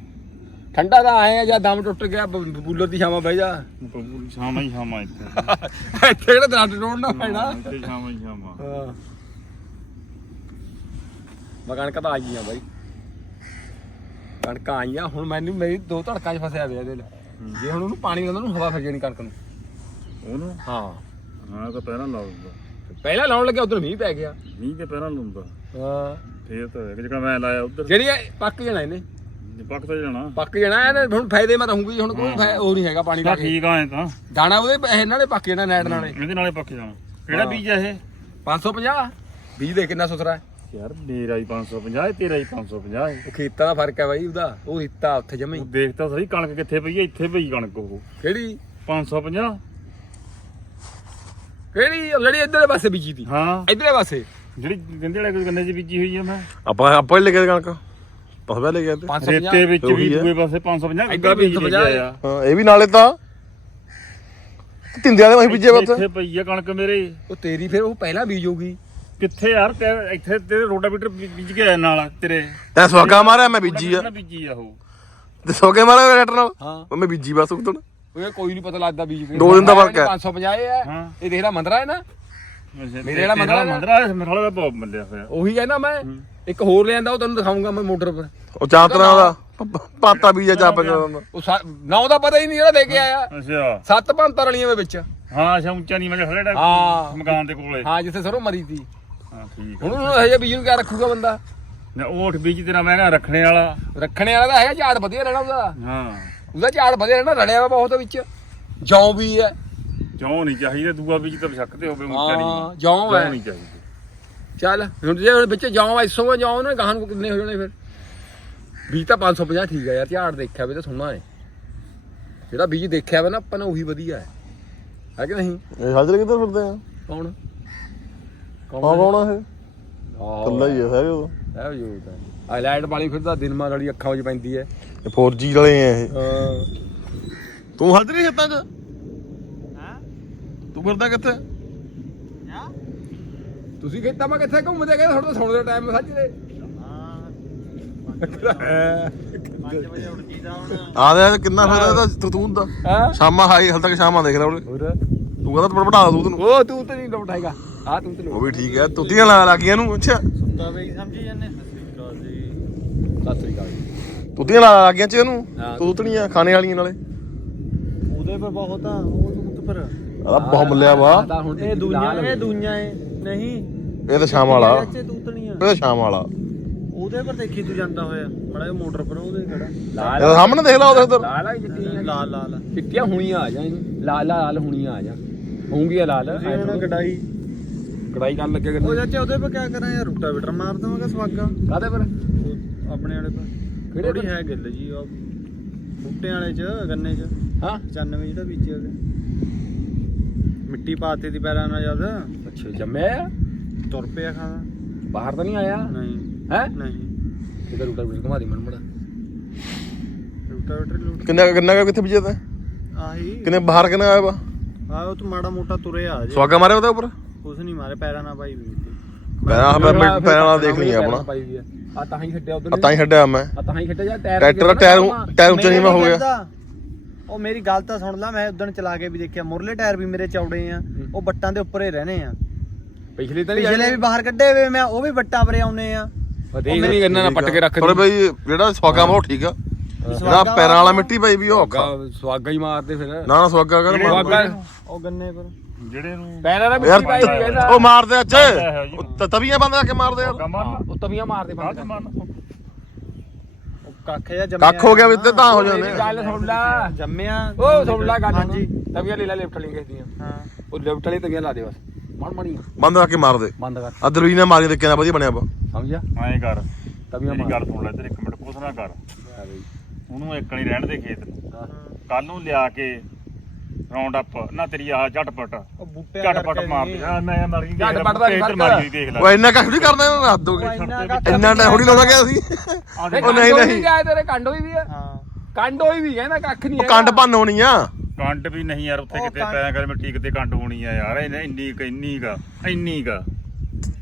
ਠੰਡਾ ਤਾਂ ਆਏ ਆ ਜਾਂ ਦਮ ਟੁੱਟ ਗਿਆ ਬ- ਬੂਲਰ ਦੀ ਛਾਵਾਂ ਬਹਿ ਜਾ। ਸ਼ਾਮਾਂ ਹੀ ਸ਼ਾਮਾਂ ਇੱਥੇ। (laughs) ਇੱਥੇ ਕਿਹੜਾ ਦੰਦ ਟੋੜਨਾ ਪੈਣਾ? ਇੱਥੇ ਸ਼ਾਮਾਂ ਹੀ ਸ਼ਾਮਾਂ ਹਾਂ। ਮਕਾਨ ਕਦਾ ਆ ਗਈਆਂ ਬਾਈ। ਕਣਕਾਂ ਆਈਆਂ ਹੁਣ ਮੈਨੂੰ ਮੇਰੀ ਦੋ ਧੜਕਾਂ 'ਚ ਫਸਿਆ ਪਿਆ ਨਾਲ। ਜੇ ਹੁਣ ਉਹਨੂੰ ਪਾਣੀ ਲਾਉਂਦਾ ਨੂੰ ਹਵਾ ਫਿਰ ਜਾਣੀ ਕਣਕ ਨੂੰ। ਉਹਨੂੰ? ਹਾਂ। ਹਾਂ ਤਾਂ ਪਹਿਲਾਂ ਲਾਉਂਦਾ ਪਹਿਲਾਂ ਲਾਉਣ ਲੱਗਿਆ ਉਧਰ ਮੀਂਹ ਪੈ ਗਿਆ। ਮੀਂਹ ਤੇ ਪਹਿਲਾਂ ਲਾਉਂਦਾ। ਹਾਂ। ਫੇਰ ਤਾਂ ਕਿ ਜਿਹੜਾ ਮੈਂ ਲਾਇਆ ਉਧਰ। ਜਿਹੜੀ ਇਹ ਪੱਕ ਜਾਣਾ ਇਹਨੇ। ਪੱਕ ਤਾਂ ਜਾਣਾ। ਪੱਕ ਜਾਣਾ ਇਹਨੇ ਹੁਣ ਫਾਇਦੇ ਮੈਂ ਰਹੂੰਗੀ ਹੁਣ ਕੋਈ ਫਾਇ- ਉਹ ਨਹੀਂ ਹੈਗਾ ਪਾਣੀ ਦਾ ਤਾਂ ਠੀਕ ਆ ਐ ਤਾਂ। ਦਾਣਾ ਉਹਦੇ ਪੈਸੇ ਇਹਨਾਂ ਨੇ ਪੱਕ ਜਾਣਾ ਨੈਟ ਨਾਲੇ। ਇਹਦੇ ਨਾਲੇ ਪੱਕ ਜਾਣਾ। ਕਿਹੜਾ ਬੀਜ ਆ ਇਹ? 550 ਬੀਜ ਦੇ ਕਿੰਨਾ ਸੁਥਰਾ ਹੈ? ਯਾਰ ਮੇਰਾ ਹੀ 550 ਹੈ ਤੇਰਾ ਹੀ 550 ਹੈ। ਉਹ ਖੇਤਾਂ ਦਾ ਫ਼ਰਕ ਹੈ ਬਾਈ ਉਹਦਾ। ਉਹ ਹਿੱਤਾ ਉੱਥੇ ਜਮੇ ਤੂੰ ਦੇਖ ਤਾਂ ਸਹੀ ਕਣਕ ਕਿੱਥੇ ਪਈ ਹੈ ਇੱਥੇ ਪਈ ਕਣਕ ਉਹ। ਕਿਹੜੀ? 550 ਕਿਹੜੀ? ਉਹ ਜਿਹੜੀ ਇੱਧਰਲੇ ਪਾਸੇ ਬੀਜੀ ਤੀ। ਹਾਂ। ਇੱਧਰਲੇ ਪਾਸੇ। ਜਿਹੜੀ ਗੰਦੇ ਵਾਲੇ ਕੋਈ ਗੰਨੇ 'ਚ ਬੀਜੀ ਹੋਈ ਆ ਮੈਂ। ਆਪਾਂ ਆਪਾਂ ਹੀ ਲੈ ਕੇ ਕਣਕ। ਪਸਵਾ ਲੈ ਕੇ ਤੇ 550 ਰੇਤੇ ਵਿੱਚ ਵੀ। ਦੂਏ ਪਾਸੇ 550 ਇੱਧਰ ਬੀਜ 550 ਲਿਆ ਹਾਂ ਇਹ ਵੀ ਨਾਲੇ ਤਾਂ ਤਿੰਦੇ ਵਾਲੇ ਮੈਂ ਬੀਜੇ ਬੱਤ ਇੱਥੇ ਪਈ ਆ ਕਣਕ ਮੇਰੇ। ਉਹ ਤੇਰੀ ਫਿਰ ਉਹ ਪਹਿਲਾਂ ਬੀਜ ਹੋਊਗੀ। ਕਿੱਥੇ ਯਾਰ ਤੇ ਇੱਥੇ ਤੇਰੇ ਰੋਟਾਵੀਟਰ ਬੀਜ ਕੇ ਆਇਆ ਨਾਲ ਤੇਰੇ। ਤੈਂ ਸਵਾਗਾ ਮਾਰਿਆ ਮੈਂ ਬੀਜੀ ਆ। ਨਾ ਬੀਜੀ ਆ ਉਹ। ਤੇ ਸੋਗੇ ਮਾਰਿਆ ਟਰੈਕਟਰ ਨਾਲ? ਹਾਂ। ਮੈਂ ਬੀਜੀ ਬਸ ਉਤਣ ਉਹ ਕੋਈ ਨਹੀਂ ਪਤਾ ਲੱਗਦਾ ਬੀਜ ਦੋ ਦਿਨ ਦਾ ਫ਼ਰਕ ਹੈ। 550 ਹੈ। ਹਾਂ। ਇਹ ਦੇਖ ਲੈ ਮੰਦਰਾ ਹੈ ਨਾ। ਮੇਰੇ ਵਾਲਾ ਮੰਦਰਾ। ਮੰਦਰਾ ਮੇਰੇ ਵਾਲਾ ਬਹੁਤ ਮੱਲਿਆ ਹੋਇਆ। ਉਹੀ ਹੈ ਨਾ ਮੈਂ ਇੱਕ ਹੋਰ ਲਿਆਂਦਾ ਉਹ ਤੈਨੂੰ ਦਿਖਾਉਂਗਾ ਮੈਂ ਮੋਟਰ ਪਰ। ਉਹ ਚਾਂਤਰਾ ਦਾ? ਪ- ਪਾਤਾ ਬੀਜਾ ਚਾਪ ਜਾਂਦਾ ਉਹ ਸਾ- ਨਾਂ ਦਾ ਪਤਾ ਹੀ ਨਹੀਂ ਜਿਹੜਾ ਲੈ ਕੇ ਆਇਆ। ਅੱਛਾ। ਸੱਤ ਪੰਤਰ ਵਾਲੀਆਂ ਦੇ ਵਿੱਚ। ਹਾਂ ਅੱਛਾ ਉੱਚਾ ਨਹੀਂ ਮੈਂ ਖੜਾ ਹਾਂ। ਮਕਾਨ ਦੇ ਕੋਲੇ। ਹਾਂ ਜਿੱਥੇ ਸਰੋਂ ਮਰੀ ਤੀ ਹਾਂ ਠੀਕ ਹੁਣ ਉਹਨੂੰ ਹਜੇ ਬੀਜ ਨੂੰ ਕਿਆ ਰੱਖੂਗਾ ਬੰਦਾ? ਨਾ ਉਹ ਬੀਜ ਤੇਰਾ ਮੈਂ ਕਿਹਾ ਰੱਖਣੇ ਵਾਲਾ। ਰੱਖਣੇ ਵਾਲਾ ਤਾਂ ਹੈਗਾ ਝਾੜ ਵਧੀਆ ਰਹਿਣਾ ਉਹਦਾ। ਹਾਂ। ਉਹਦਾ ਝਾੜ ਵਧੀਆ ਰਹਿਣਾ ਰੜਿਆ ਵਾ ਬਹੁਤ ਵਿੱਚ। ਜੌਂ ਵੀ ਹੈ। ਜੌਂ ਨਹੀਂ ਚਾਹੀਦਾ ਦੂਆ ਬੀਜ ਤਾਂ ਬਸ਼ੱਕ ਤੇ ਹੋਵੇ ਉੱਚਾ ਨਹੀਂ ਹਾਂ ਜੌਂ ਹੈ। ਨਹੀਂ ਚਾਹੀਦਾ। ਚੱਲ ਹੁਣ ਜੇ ਹੁਣ ਵਿੱਚ ਜੌਂ ਐਸੋ ਆ ਜੌਂ ਨੇ ਗਾਹਾਂ ਨੂੰ ਕਿੰਨੇ ਹੋ ਜਾਣੇ ਫਿਰ? ਬੀਜ ਤਾਂ 550 ਠੀਕ ਹੈ ਯਾਰ ਝਾੜ ਦੇਖਿਆ ਵੇ ਤਾਂ ਸੋਹਣਾ ਹੈ। ਜਿਹੜਾ ਬੀਜ ਦੇਖਿਆ ਵਾ ਨਾ ਆਪਾਂ ਨੇ ਉਹੀ ਵਧੀਆ ਹੈ। ਹੈ ਕਿ ਨਹੀਂ? ਇਹ ਹਾਜ਼ਰ ਕਿੱਧਰ ਫਿਰਦੇ ਆ? ਕੌਣ? ਕੌਣ? ਕੌਣ ਆ ਇਹ? ਆਹ। ਕੱਲਾ ਹੀ ਆ ਸਾਰੇ ਉਹ ਹੈ ਜੋ ਤਾਂ। ਆ ਲਾਈਟ ਵਾਲੀ ਫਿਰਦਾ ਦਿਨ ਮਾਰ ਵਾਲੀ ਅੱਖਾਂ 'ਚ ਪੈਂਦੀ ਹੈ। ਇਹ 4G ਵਾਲੇ ਆ ਇਹ। ਹਾਂ। ਤੂੰ ਹਾਜ਼ਰ ਨਹੀਂ ਖੇਤਾਂ 'ਚ ਹਾਂ? ਤੂੰ ਫਿਰਦਾ ਕਿੱਥੇ? ਤੁਸੀਂ ਖੇਤਾਂ ਮਾ ਕਿੱਥੇ ਘੁੰਮਦੇ ਗਏ? ਤੁਹਾਡਾ ਸੌਣ ਦਾ ਟਾਈਮ ਸੱਜਰੇ ਆ ਦੇ ਕਿੰਨਾ ਫਾਇਦਾ ਇਹਦਾ ਤੂੰ ਤੂੰ ਦਾ। ਹਾਂ। ਸ਼ਾਮਾਂ ਹਾਈ ਹਲ ਤੱਕ ਸ਼ਾਮਾਂ ਦੇਖ ਲੈ ਉਹਨੇ ਤੂੰ ਕਹਿੰਦਾ ਤੂੰ ਬੜਾ ਦੂਧ ਨੂੰ। ਉਹ ਤੂੰ ਤੇ ਨਹੀਂ ਲੋਟਾਏਗਾ ਆ ਤੂੰ ਤੇ ਉਹ ਵੀ ਠੀਕ ਹੈ ਤੁੱਤੀਆਂ ਲਾ ਲੱਗੀਆਂ ਨੂੰ ਅੱਛਾ। ਤਾਂ ਬਈ ਸਮਝੀ ਜਾਂਦੇ ਸਤਿ ਸ੍ਰੀ ਅਕਾਲ ਤੁੱਤੀਆਂ ਲਾ ਲੱਗੀਆਂ ਚ ਇਹਨੂੰ ਹਾਂ। ਤੂਤਣੀਆਂ ਖਾਣੇ ਵਾਲੀਆਂ ਨਾਲੇ। ਉਹਦੇ ਪਰ ਬਹੁਤ ਆ ਉਹ ਤੂੰ ਪਰ। ਆਦਾ ਬਹੁਤ ਮੱਲਿਆ ਵਾ। ਇਹ ਦੁਨੀਆ ਇਹ ਦੁਨੀਆ ਏ। ਨਹੀਂ। ਇਹ ਤਾਂ ਸ਼ਾਮ ਵਾਲਾ। ਤੂਤਣੀਆਂ ਇਹ ਤਾਂ ਸ਼ਾਮ ਵਾਲਾ। ਉਹਦੇ ਪਰ ਦੇਖੀ ਤੂੰ ਜਾਂਦਾ ਹੋਇਆ। ਬੜਾ ਮੋਟਰ ਪਰ ਉਹਦੇ ਖੜਾ ਲਾਲ। ਇਹ ਸਾਹਮਣੇ ਦੇਖ ਲਾ ਉਹਦੇ ਉਧਰ। ਲਾਲ ਆ। ਚਿੱਟੀਆਂ ਲਾਲ ਲਾਲ। ਚਿੱਟੀਆਂ ਹੁਣੀਆਂ ਆ ਜਾ ਲਾਲ ਲਾਲ ਹੁਣੀਆਂ ਆ ਜਾ। ਹੋਊਗੀ ਲਾਲ। ਇਹਨਾਂ ਕਢਾਈ। ਕੜਾਈ ਕਰਨ ਲੱਗੇ ਉਹ ਚਾਚੇ ਉਹਦੇ ਪਰ ਕਿਆ ਕਰਾਂ ਯਾਰ ਰੂਟਾ ਬਿਟਰ ਮਾਰ ਦਵਾਂਗਾ ਸਵਾਗਾ ਕਾਦੇ ਪਰ? ਆਪਣੇ ਵਾਲੇ ਪਰ। ਕਿਹੜੇ? ਹੈ ਗਿੱਲ ਜੀ ਉਹ। ਬੂਟਿਆਂ ਵਾਲੇ ਚ ਗੰਨੇ ਚ। ਹਾਂ। 95 ਜਿਹੜਾ ਬੀਜਿਆ ਉਹਦੇ। ਮਿੱਟੀ ਪਾਤੀ ਦੀ ਪੈਰਾਂ ਨਾਲ ਜਦ। ਅੱਛਾ ਜੰਮਿਆ ਤੁਰ ਪਿਆ ਖਾਣਾ। ਬਾਹਰ ਤਾਂ ਨਹੀਂ ਆਇਆ? ਨਹੀਂ। ਹੈ? ਨਹੀਂ। ਕਿਧਰ ਉਟਾ ਵੀ ਘੁਮਾ ਦੀ ਮਨ ਮੜਾ। ਰੂਟਾ ਬਿਟਰ ਲੂਟ ਕਿੰਨਾ ਕਿੰਨਾ ਕੁ ਕਿੱਥੇ ਬੀਜਿਆ ਤਾ? ਆਹੀ। ਕਿੰਨੇ ਬਾਹਰ ਕਿੰਨੇ ਆਇਆ ਵਾ? ਆ ਉਹ ਤੂੰ ਮਾੜਾ ਮੋਟਾ ਤੁਰਿਆ ਆ ਜੇ। ਸਵਾਗਾ ਮਾਰਿਆ ਉਹਦੇ ਉੱਪਰ? ਕੁਛ ਨਹੀਂ ਮਾਰੇ ਪੈਰਾਂ ਨਾਲ ਪਾਈ ਵੀ ਪੈਰਾਂ ਪੈਰਾਂ ਪੈਰਾਂ ਨਾਲ ਦੇਖ ਲਈ ਆਪਣਾ। ਆ ਤਾਂ ਹੀ ਛੱਡਿਆ ਉਧਰ ਆ ਤਾਂ ਹੀ ਛੱਡਿਆ ਮੈਂ। ਆ ਤਾਂ ਹੀ ਛੱਡਿਆ ਜਾ ਟਾਇਰ ਟਰੈਕਟਰ ਦਾ ਟਾਇਰ ਟਾਇਰ ਉੱਚਾ ਨੀਵਾਂ ਹੋ ਗਿਆ। ਉਹ ਮੇਰੀ ਗੱਲ ਤਾਂ ਸੁਣ ਲੈ ਮੈਂ ਉਦੋਂ ਚਲਾ ਕੇ ਵੀ ਦੇਖਿਆ ਮੁਰਲੇ ਟਾਇਰ ਵੀ ਮੇਰੇ ਚੌੜੇ ਆ ਉਹ ਬੱਟਾਂ ਦੇ ਉੱਪਰ ਹੀ ਰਹਨੇ ਆ। ਪਿਛਲੇ ਤਾਂ ਨਹੀਂ ਪਿਛਲੇ ਵੀ ਬਾਹਰ ਕੱਢੇ ਵੇ ਮੈਂ ਉਹ ਵੀ ਬੱਟਾਂ ਪਰੇ ਆਉਨੇ ਆ। ਦੇਖ ਨਹੀਂ ਕਰਨਾ ਨਾ ਪੱਟ ਕੇ ਰੱਖ ਥੋੜੇ ਬਈ ਜਿਹੜਾ ਸਵਾਗਾ ਉਹ ਠੀਕ ਆ। ਜਿਹੜਾ ਪੈਰਾਂ ਵਾਲਾ ਮਿੱਟੀ ਪਈ ਵੀ ਉਹ ਔਖਾ। ਸਵਾਗਾ ਹੀ ਮਾਰਦੇ ਫਿਰ। ਨਾ ਨਾ ਸਵਾਗਾ ਕਰ ਉਹ ਗੰਨੇ ਪਰ ਜਿਹੜੇ ਨੂੰ ਪੈਰਾਂ ਨਾਲ ਯਾਰ ਮਿੱਟੀ ਕਹਿੰਦਾ ਉਹ ਮਾਰਦੇ ਅੱਛੇ। ਉਹ ਤ- ਤਵੀਆਂ ਬੰਦ ਕਰਕੇ ਮਾਰਦੇ ਯਾਰ ਕਮਰ ਉਹ ਤਵੀਆਂ ਮਾਰਦੇ ਬੰਦ ਉਹ ਕੱਖ ਜਾਂ ਜੰਮਿਆ ਕੱਖ ਹੋ ਗਿਆ ਵੀ ਤੇ ਤਾਂ ਹੋ ਜਾਂਦੇ ਮੇਰੀ ਗੱਲ ਸੁਣ ਲੈ। ਜੰਮਿਆ। ਉਹ ਸੁਣ ਲੈ ਗੱਲ ਹਾਂਜੀ। ਤਵੀਆਂ ਲੈ ਲੈ ਲਿਫਟ ਲਈ ਕਿਸੇ ਦੀਆਂ ਹਾਂ। ਉਹ ਲਿਫਟ ਵਾਲੀ ਤਵੀਆਂ ਲਾ ਦੇ ਬਸ। ਮਣ ਮਣੀ ਬੰਦ ਕਰਕੇ ਮਾਰਦੇ ਬੰਦ ਕਰ। ਆ ਦਰਵੀ ਨੇ ਮਾਰੀ ਤੇ ਕਿੰਨਾ ਵਧੀਆ ਬਣਿਆ ਵਾ। ਸਮਝਿਆ? ਐਂ ਕਰ। ਤਵੀਆਂ ਮੇਰੀ ਮਾਰ। ਗੱਲ ਸੁਣ ਲੈ ਇੱਧਰ ਇੱਕ ਮਿੰਟ ਨਾ ਕਰ। ਆ ਬਈ। ਉਹਨੂੰ ਇੱਕ ਨਹੀਂ ਰਹਿਣ ਦੇ ਖੇਤ ਨੂੰ। ਕੱਲ ਨੂੰ ਲਿਆ ਕੇ ਰਾਉਂਡ ਅਪ ਨਾ ਤੇਰੀ ਆਹ ਝਟਪਟ। ਉਹ ਬੂਟੇ ਝਟਪਟ ਮਾਰ ਦੇ ਆ ਮੈਂ ਮਰ ਗਈ ਝਟਪਟ ਦਾ ਨੀ ਫ਼ਰਕ। ਮਰ ਗਈ ਦੇਖ ਲੈ। ਉਹ ਇੰਨਾ ਕੱਖ ਨਹੀਂ ਕਰਦਾ ਇਹਨਾਂ ਹੱਦ ਹੋ ਗਈ। ਇੰਨਾ ਕੱਖ ਇੰਨਾ ਟਾਈਮ ਥੋੜੀ ਲਾਉਂਦਾ ਗਿਆ ਸੀ। ਉਹ ਨਹੀਂ ਨਹੀਂ। ਵੀ ਆ ਤੇਰੇ ਕੰਡ ਹੋਈ ਵੀ ਆ। ਹਾਂ। ਕੰਡ ਹੋਈ ਵੀ ਕਹਿੰਦਾ ਕੱਖ ਨਹੀਂ ਉਹ ਕੰਡ ਭੰਨ ਹੋਣੀ ਆ। ਕੰਡ ਵੀ ਨਹੀਂ ਯਾਰ ਉੱਥੇ ਉਹ ਕਿਤੇ ਕੰਡ- ਪੈ ਕਰ ਮਿੱਟੀ ਕਿਤੇ ਕੰਡ ਹੋਣੀ ਆ ਯਾਰ। ਇਹਨੇ ਇੰਨੀ ਕੁ ਇੰਨੀ ਕਾ ਇੰਨੀ ਕਾ।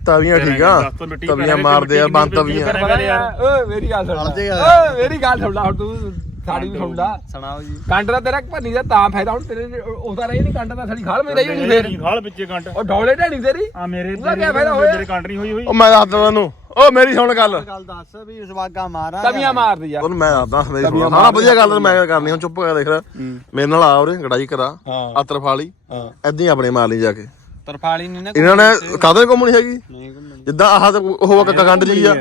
ਤਵੀਆਂ ਠੀਕ ਆ। ਤਵੀਆਂ ਮਾਰਦੇ ਆ ਬੰਦ ਤਵੀਆਂ। ਯਾਰ। ਓਏ ਮੇਰੀ ਗੱਲ ਸੁਣ ਲੈ। ਓਏ ਮੇਰੀ ਗੱਲ ਸੁਣ ਲੈ ਹੁਣ ਤੂੰ ਸਾਡੀ ਵੀ ਸੁਣ ਲੈ ਸੁਣਾਓ ਜੀ। ਕੰਡ ਦਾ ਤੇਰਾ ਭੰਨੀ ਦਾ ਤਾਂ ਫਾਇਦਾ ਹੁਣ ਤੇਰੇ ਉਹਦਾ ਰਹੀ ਨਹੀਂ ਕੰਡ ਦਾ ਸਾਡੀ ਖਾਲ ਮੇ ਰਹੀ ਨਹੀਂ ਫੇਰ। ਖਾਲ ਵਿੱਚੇ ਕੰਡ ਉਹ ਡੌਲੇ ਢਾਣੀ ਤੇਰੀ? ਆ ਮੇਰੇ ਉਹਦਾ ਕਿਆ ਫਾਇਦਾ ਹੋਇਆ? ਮੇਰੇ ਕੰਡ ਨਹੀਂ ਹੋਈ ਹੋਈ। ਉਹ ਮੈਂ ਦੱਸਦਾ ਤੁਹਾਨੂੰ ਓ ਮੇਰੀ ਸੁਣ ਗੱਲ। ਗੱਲ ਦੱਸ ਵੀ ਸਵਾਗਾ ਮਾਰਾਂ। ਤਵੀਆਂ ਮਾਰਦੀ ਆ। ਉਹਨੂੰ ਮੈਂ ਆਦਾ ਮੇਰੀ ਸੁਣ ਸਾਰਾ ਵਧੀਆ ਗੱਲ ਮੈਂ ਕਰਨੀ ਹੁਣ ਚੁੱਪ ਕਰ ਦੇਖ ਲੈ। ਮੇਰੇ ਨਾਲ ਆ ਉਰੇ ਗੜਾਈ ਕਰਾ ਹਾਂ। ਆਤਰ ਫਾਲੀ ਹਾਂ। ਐਦਾਂ ਹੀ ਆਪਣੇ ਮਾਰ ਲਈ ਜਾ ਕੇ। ਤਰਫਾਲੀ ਨਹੀਂ ਨਾ ਇਹਨਾਂ ਨੇ ਕਾਹਦੇ ਘੁੰਮਣੀ ਹੈਗੀ। ਜਿੱਦਾਂ ਆਹ ਉਹ ਕੱਕਾ ਗੰਡ ਜੀ ਆ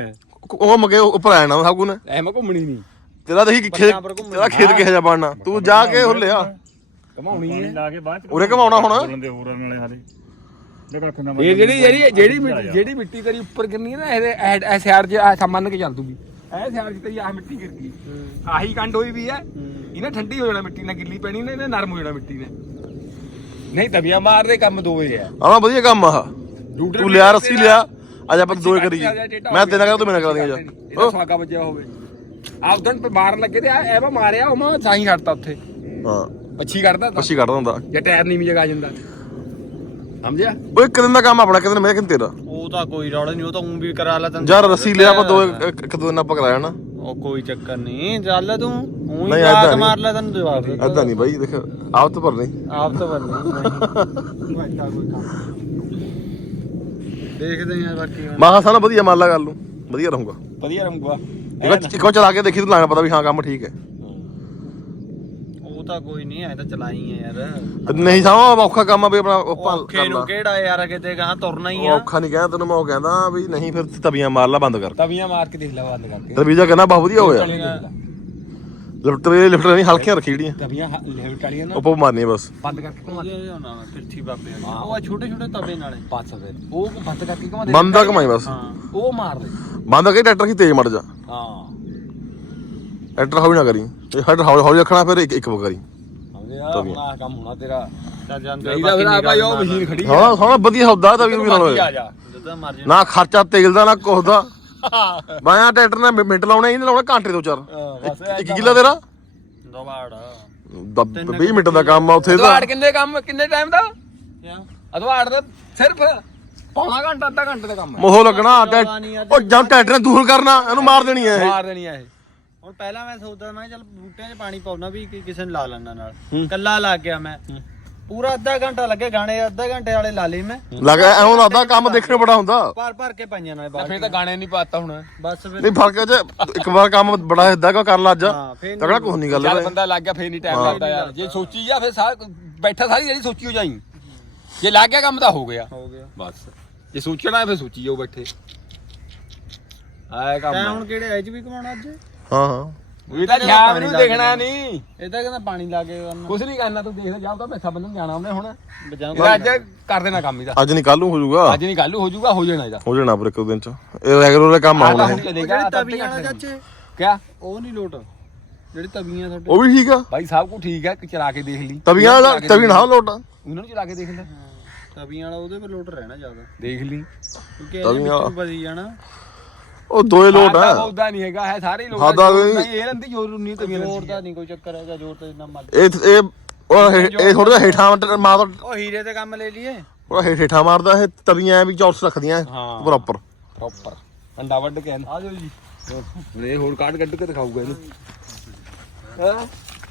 ਉਹ ਮਗੇ ਉੱਪਰ ਆ ਜਾਣਾ ਸਭ ਕੁ ਨੇ। ਐ ਮੈਂ ਘੁੰਮਣੀ ਨਹੀਂ। ਤੇਰਾ ਦੇਖੀ ਕਿ ਖੇਤ ਤੇਰਾ ਖੇਤ ਕਿਹੋ ਜਿਹਾ ਬਣਨਾ? ਤੂੰ ਜਾ ਕੇ ਉਹ ਲਿਆ। ਹੈ। ਲਾ ਕੇ ਬਾਅਦ ਚ ਉਰੇ ਘੁਮਾਉਣਾ ਹੁਣ। ਦੇ ਹੋਰ ਨਾਲੇ ਹਾਲੇ। ਇਹ ਜਿਹੜੀ ਜਿਹੜੀ ਜਿਹੜੀ ਮਿੱਟੀ ਜਿਹੜੀ ਮਿੱਟੀ ਤੇਰੀ ਉੱਪਰ ਗਿਰਨੀ ਹੈ ਨਾ ਇਹਦੇ ਐ- ਐ ਸਿਆੜ ਚ ਐ ਮੰਨ ਕੇ ਚੱਲ ਦੂਗੀ। ਐ ਸਿਆੜ ਚ ਤੇਰੀ ਆਹ ਮਿੱਟੀ ਗਿਰ ਗਈ। ਆਹੀ ਕੰਡ ਹੋਈ ਵੀ ਐ ਇਹਨੇ ਠੰਡੀ ਹੋ ਜਾਣਾ ਮਿੱਟੀ ਨਾਲ ਗਿੱਲੀ ਪੈਣੀ ਨੇ ਇਹਨੇ ਨਰਮ ਹੋ ਜਾਣਾ ਮਿੱਟੀ ਨੇ। ਨਹੀਂ ਤਵੀਆਂ ਮਾਰਦੇ ਕੰਮ ਦੋਵੇਂ ਆ। ਆਹ ਵਧੀਆ ਕੰਮ ਆ ਤੂੰ ਲਿਆ ਰੱਸੀ ਲਿਆ। ਅੱਜ ਆਪਾਂ ਦੋਏ ਕਰੀਏ। ਮੈਂ ਤੇਰਾ ਕਰਾਂ ਤੂੰ ਮੇਰਾ ਕਰਾ ਦੇਂਗਾ ਇਹਦਾ ਸਵਾਗਾ ਵੱਜਿਆ ਹੋਵੇ। ਆਪ ਦਨ ਮਾਰਨ ਲੱਗੇ ਤੇ ਐ ਵਾ ਮਾਰਿਆ ਉਹ ਮੈਂ ਸਾਈ ਛੱਡਤਾ ਉੱਥੇ। ਹਾਂ। ਪੱਛੀ ਕੱਢਦਾ ਤਾਂ। ਪੱਛੀ ਕੱਢਦਾ ਹੁੰਦਾ। ਜਾਂ ਟਾਇਰ ਨੀਵੀਂ ਜਗਾ ਜਾਂਦਾ। ਸਮਝਿਆ? ਓਏ ਇੱਕ ਦਿਨ ਦਾ ਕੰਮ ਆਪਣਾ ਕਿਤੇ ਮੈਂ ਕਿਤੇ ਤੇਰਾ। ਉਹ ਤਾਂ ਕੋਈ ਰੌਲਾ ਨਹੀਂ ਉਹ ਤਾਂ ਉਂ ਵੀ ਕਰਾ ਲਾ ਤੈਨੂੰ। ਯਾਰ ਰੱਸੀ ਲਿਆ ਆਪਾਂ ਦੋ ਇੱਕ ਇੱਕ ਦੋ ਦਿਨ ਆਪਾਂ ਕਰਾਇਆ ਨਾ। ਉਹ ਕੋਈ ਚੱਕਰ ਨਹੀਂ ਚੱਲ ਤੂੰ। ਉਂ ਹੀ ਨਹੀਂ, ਏਦਾਂ ਨਹੀਂ। ਮਾਰ ਲੈ ਤੈਨੂੰ ਜਵਾਬ ਦੇ ਐਦਾਂ ਨਹੀਂ ਬਾਈ ਦੇਖ ਆਪ ਤਾਂ ਪਰ ਨਹੀਂ ਆਪ ਤਾਂ ਬੰਦੇ ਨਹੀਂ ਐਡਾ ਕੋਈ ਕੰਮ ਦੇਖਦੇ ਆ ਬਾਕੀ ਹੁਣ। ਮਾਹਾ ਸਾਨਾ ਵਧੀਆ ਮੰਨ ਲਾ। ਗੱਲ ਨੂੰ ਵਧੀਆ ਰਹੂਗਾ। ਵਧੀਆ ਰਹੂਗਾ। ਇੱਕ ਵਾਰ- ਚਲਾ ਕੇ ਦੇਖੀ ਤੂੰ ਲੱਗਣਾ ਪਤਾ ਵੀ ਹਾਂ ਕੰਮ ਠੀਕ ਹੈ। ਉਹ ਤਾਂ ਕੋਈ ਨਹੀਂ ਐ ਤਾਂ ਚਲਾਈ ਆ ਯਾਰ। ਤੇ ਨਹੀਂ ਸਾਵਾ ਔਖਾ ਕੰਮ ਆ ਵੀ ਆਪਣਾ ਉਹ ਭੰਨ ਔਖੇ ਨੂੰ ਕਿਹੜਾ ਯਾਰ ਕਿਤੇ ਕਹਾਂ ਤੁਰਨਾ ਹੀ ਉਹ ਆ ਔਖਾ ਨਹੀਂ ਕਹਿਆ ਤੈਨੂੰ ਮੈਂ ਉਹ ਕਹਿੰਦਾ ਵੀ ਨਹੀਂ ਫਿਰ ਤਵੀਆਂ ਮਾਰ ਲਾ ਬੰਦ ਕਰ ਤਵੀਆਂ ਮਾਰ ਕੇ ਦੇਖ ਲੈ ਬੰਦ ਕਰਕੇ। ਤੇ ਵੀਜ਼ਾ ਕਹਿੰਦਾ ਬਹੁਤ ਵਧੀਆ ਹੋਇਆ ਲਿਫਟ ਤੇ ਲਿਫਟ ਨਹੀਂ ਹਲਕੀਆਂ ਰੱਖੀ ਜਿਹੜੀਆਂ। ਤਵੀਆਂ ਲੈਵਟ ਵਾਲੀਆਂ ਨਾ। ਉੱਪਰ ਮਾਰਨੀਆਂ ਬਸ। ਬੰਦ ਕਰਕੇ ਘੁਮਾ ਵਾ, ਪਿਰਥੀ ਬਾਬੇ ਵਾਲੀ। ਉਹ ਆ ਛੋਟੇ ਛੋਟੇ ਤਵੇ ਨਾਲੇ। ਪਾਸ ਸਵੇ ਉਹ ਬੰਦ ਕਰਕੇ ਘੁਮਾ ਦੇ। ਬੰਦ ਦਾ ਕਮਾਈ ਬਸ। ਹਾਂ। ਉਹ ਮਾਰ ਦੇ। ਬੰਦ ਕਰਕੇ ਟਰੈਕਟਰ ਕੀ ਤੇਜ਼ ਮੜ ਜਾ। ਹਾਂ। ਟਰੈਕਟਰ ਹੌਲੀ ਨਾ ਕਰੀ। ਇਹ ਹੈਡ ਹੌਲੀ ਹੌਲੀ ਰੱਖਣਾ ਫਿਰ ਇੱਕ ਇੱਕ ਵਾਰ ਕਰੀ। ਸਮਝਿਆ? ਹੁਣ ਆਹ ਕੰਮ ਹੋਣਾ ਤੇਰਾ। ਚੱਲ ਜਾਂਦੇ ਨਹੀਂ ਤਾਂ ਫਿਰ ਆ ਭਾਈ ਉਹ ਮਸ਼ੀਨ ਖੜੀ ਸੋਹਣਾ ਸੋਹਣਾ ਵਧੀਆ ਸੌਦਾ ਤਵੀ ਵੀ ਨਾਲ ਮਰਜ਼ੀ ਆ ਹੋਇਆ ਜਾ। ਜਿੱਦਾਂ ਮਰਜ਼ੀ। ਨਾ ਖਰਚਾ ਤੇਲ ਦਾ ਨਾ ਕੁਛ ਦਾ। ਬਾਇਆ ਟਰੈਕਟਰ ਨੇ ਮਿ- ਮਿੰਟ ਲਾਉਣਾ ਇਹਨੇ ਲਾਉਣਾ ਘੰਟੇ ਤੋਂ ਚਾਰ। ਬਸ ਇੱਕ ਕਿੱਲਾ ਤੇਰਾ? ਦਵਾੜ। 20 ਮਿੰਟ ਦਾ ਕੰਮ ਆ ਉੱਥੇ ਦਾ ਅਦਵਾੜ ਕਿੰਨੇ ਕੰਮ ਕਿੰਨੇ ਟਾਈਮ ਦਾ? ਅਦਵਾੜ ਦਾ ਸਿਰਫ ਪੌਣਾ ਘੰਟਾ ਅੱਧਾ ਘੰਟੇ ਦਾ ਕੰਮ ਹੈ। ਮੋਹ ਲੱਗਣਾ ਟਰੈ- ਉਹ ਜਾਂ। ਟਰੈਕਟਰ ਨੇ ਦੂਰ ਕਰਨਾ ਇਹਨੂੰ ਮਾਰ ਦੇਣੀ ਹੈ ਇਹ। ਮਾਰ ਦੇਣੀ ਆ ਇਹ। ਹੁਣ ਪਹਿਲਾਂ ਮੈਂ ਸੋਚਦਾ ਮੈਂ ਚੱਲ ਬੂਟਿਆਂ 'ਚ ਪਾਣੀ ਪਾਉਣਾ ਵੀ ਕਿ ਕਿਸੇ ਨੂੰ ਲਾ ਲੈਣਾ ਨਾਲ। ਕੱਲਾ ਲੱਗ ਗਿਆ ਮੈਂ। ਪੂਰਾ ਅੱਧਾ ਘੰਟਾ ਲੱਗੇ ਗਾਣੇ ਅੱਧਾ ਘੰਟੇ ਵਾਲੇ ਲਾ ਲਏ ਮੈਂ। ਲੱਗ ਐਵੇਂ ਲੱਗਦਾ ਕੰਮ ਦੇਖਣ ਬੜਾ ਹੁੰਦਾ। ਭਰ ਭਰ ਕੇ ਪਾਈਆਂ ਨਾਲੇ ਤਾਂ ਬਾਅਦ ਫਿਰ ਤਾਂ ਗਾਣੇ ਨਹੀਂ ਪਾਤਾ ਹੁਣ। ਬਸ ਫਿਰ ਨਹੀਂ ਫ਼ਰਕ ਹੈ ਜੇ ਇੱਕ ਵਾਰ ਕੰਮ ਬੜਾ ਹਿੱਦਾ ਕੋ ਕਰ ਲਾ ਅੱਜ ਹਾਂ ਫੇਰ ਤਗੜਾ ਕੁਝ ਨਹੀਂ ਗੱਲ ਚੱਲ ਬੰਦਾ ਲੱਗ ਗਿਆ ਫੇਰ ਨਹੀਂ ਟਾਈਮ ਲੱਗਦਾ ਯਾਰ। ਜੇ ਸੋਚੀ ਜਾ ਫਿਰ ਸਾਰ ਬੈਠਾ ਸਾਰੀ ਜਿਹੜੀ ਸੋਚੀ ਹੋ ਜਾਈ। ਜੇ ਲੱਗ ਗਿਆ ਕੰਮ ਤਾਂ ਹੋ ਗਿਆ। ਹੋ ਗਿਆ। ਬਸ। ਜੇ ਸੋਚਣਾ ਫਿਰ ਸੋਚੀ ਜਾਓ ਬੈਠੇ। ਆਏ ਕੰਮ ਤੈਂ। ਹੁਣ ਕਿਹੜੇ ਐਜ ਵੀ ਕਮਾਉਣਾ ਅੱਜ? ਹਾਂ ਹਾਂ। ਇਹ ਤਾਂ ਸ਼ਾਮ ਨੂੰ ਦੇਖਣਾ ਨਹੀਂ। ਇਹ ਤਾਂ ਕਹਿੰਦਾ ਪਾਣੀ ਲਾ ਕੇ ਕਰਨਾ ਕੁਛ ਨਹੀਂ ਕਰਨਾ ਤੂੰ ਦੇਖਦਾ ਜਾ ਤਾਂ ਮੈਥਾ ਬੰਨਣ ਜਾਣਾ ਉਹਨੇ ਹੁਣ। ਬਜਾਉਂਗਾ ਅੱਜ ਕਰ ਦੇਣਾ ਕੰਮ ਇਹਦਾ। ਅੱਜ ਨਹੀਂ ਕੱਲ ਨੂੰ ਹੋ ਜਾਊਗਾ ਅੱਜ ਨਹੀਂ ਕੱਲ ਹੋ ਜਾਊਗਾ ਹੋ ਜਾਣਾ ਇਹਦਾ। ਹੋ ਜਾਣਾ ਪਰ ਇੱਕ ਦਿਨ ਚ। ਇਹ ਰੈਗੂਲਰ ਕੰਮ ਆਉਣਾ ਹੈ ਜਿਹੜੀ ਅੱਧੇ ਤਵੀਆਂ ਵਾਲਾ ਘੰਟੇ ਚਾਚੇ। ਕਿਆ? ਉਹ ਨਹੀਂ ਲੋਟ। ਜਿਹੜੀ ਤਵੀਆਂ ਤੁਹਾਡੇ ਉਹ ਵੀ ਠੀਕ ਆ। ਭਾਈ ਸਭ ਕੁਝ ਠੀਕ ਕਿ ਚਲਾ ਕੇ ਦੇਖ ਲਈ। ਤਵੀਆਂ ਵਾਲਾ ਤਵੀ ਨਾ ਲੋਟਾ ਉਹਨਾਂ ਨੂੰ ਚਲਾ ਕੇ ਦੇਖ ਲੈ। ਤਵੀਆਂ ਵਾਲਾ ਉਹਦੇ ਪਰ ਲੋਟ ਰਹਿਣਾ ਜ਼ਿਆਦਾ। ਦੇਖ ਲਈ। ਕਿਉਂਕਿ ਇਹਦੇ ਤਵੀਆਂ ਵਿੱਚੋਂ ਬਜੀ ਜਾਣਾ। ਉਹ ਦੋਏ ਲੋਟ ਆ ਉਹਦਾ ਨਹੀਂ ਹੈਗਾ ਹੈ ਸਾਰੇ ਲੋਕ ਕੋਈ- ਨਹੀਂ ਇਹ ਲੰਦੀ ਜ਼ੋਰ ਨਹੀਂ ਤੇ ਜ਼ੋਰ ਦਾ ਨਹੀਂ ਕੋਈ ਚੱਕਰ ਹੈਗਾ ਜ਼ੋਰ ਤੇ ਜਿੰਨਾ ਮਰਜ਼ੀ। ਇਹ ਇਹ ਉਹ ਹੇ- ਇਹ ਥੋੜਾ ਜਿਹਾ ਹੇਠਾਂ ਮਾਰ ਉਹ ਹੀਰੇ ਤੇ ਕੰਮ ਲੈ ਲਈਏ। ਉਹ ਹੇਠਾਂ ਮਾਰਦਾ ਇਹ ਤਵੀਆਂ ਐ ਵੀ ਚੌਰਸ ਰੱਖਦੀਆਂ ਹਾਂ। ਪ੍ਰੋਪਰ ਪ੍ਰੋਪਰ ਅੰਡਾ ਵੱਢ ਕੇ ਆ ਜਾਓ ਜੀ। ਇਹ ਹੋਰ ਕਾਟ ਕੱਢ ਕੇ ਦਿਖਾਊਗਾ ਇਹਨੂੰ। ਹਾਂ?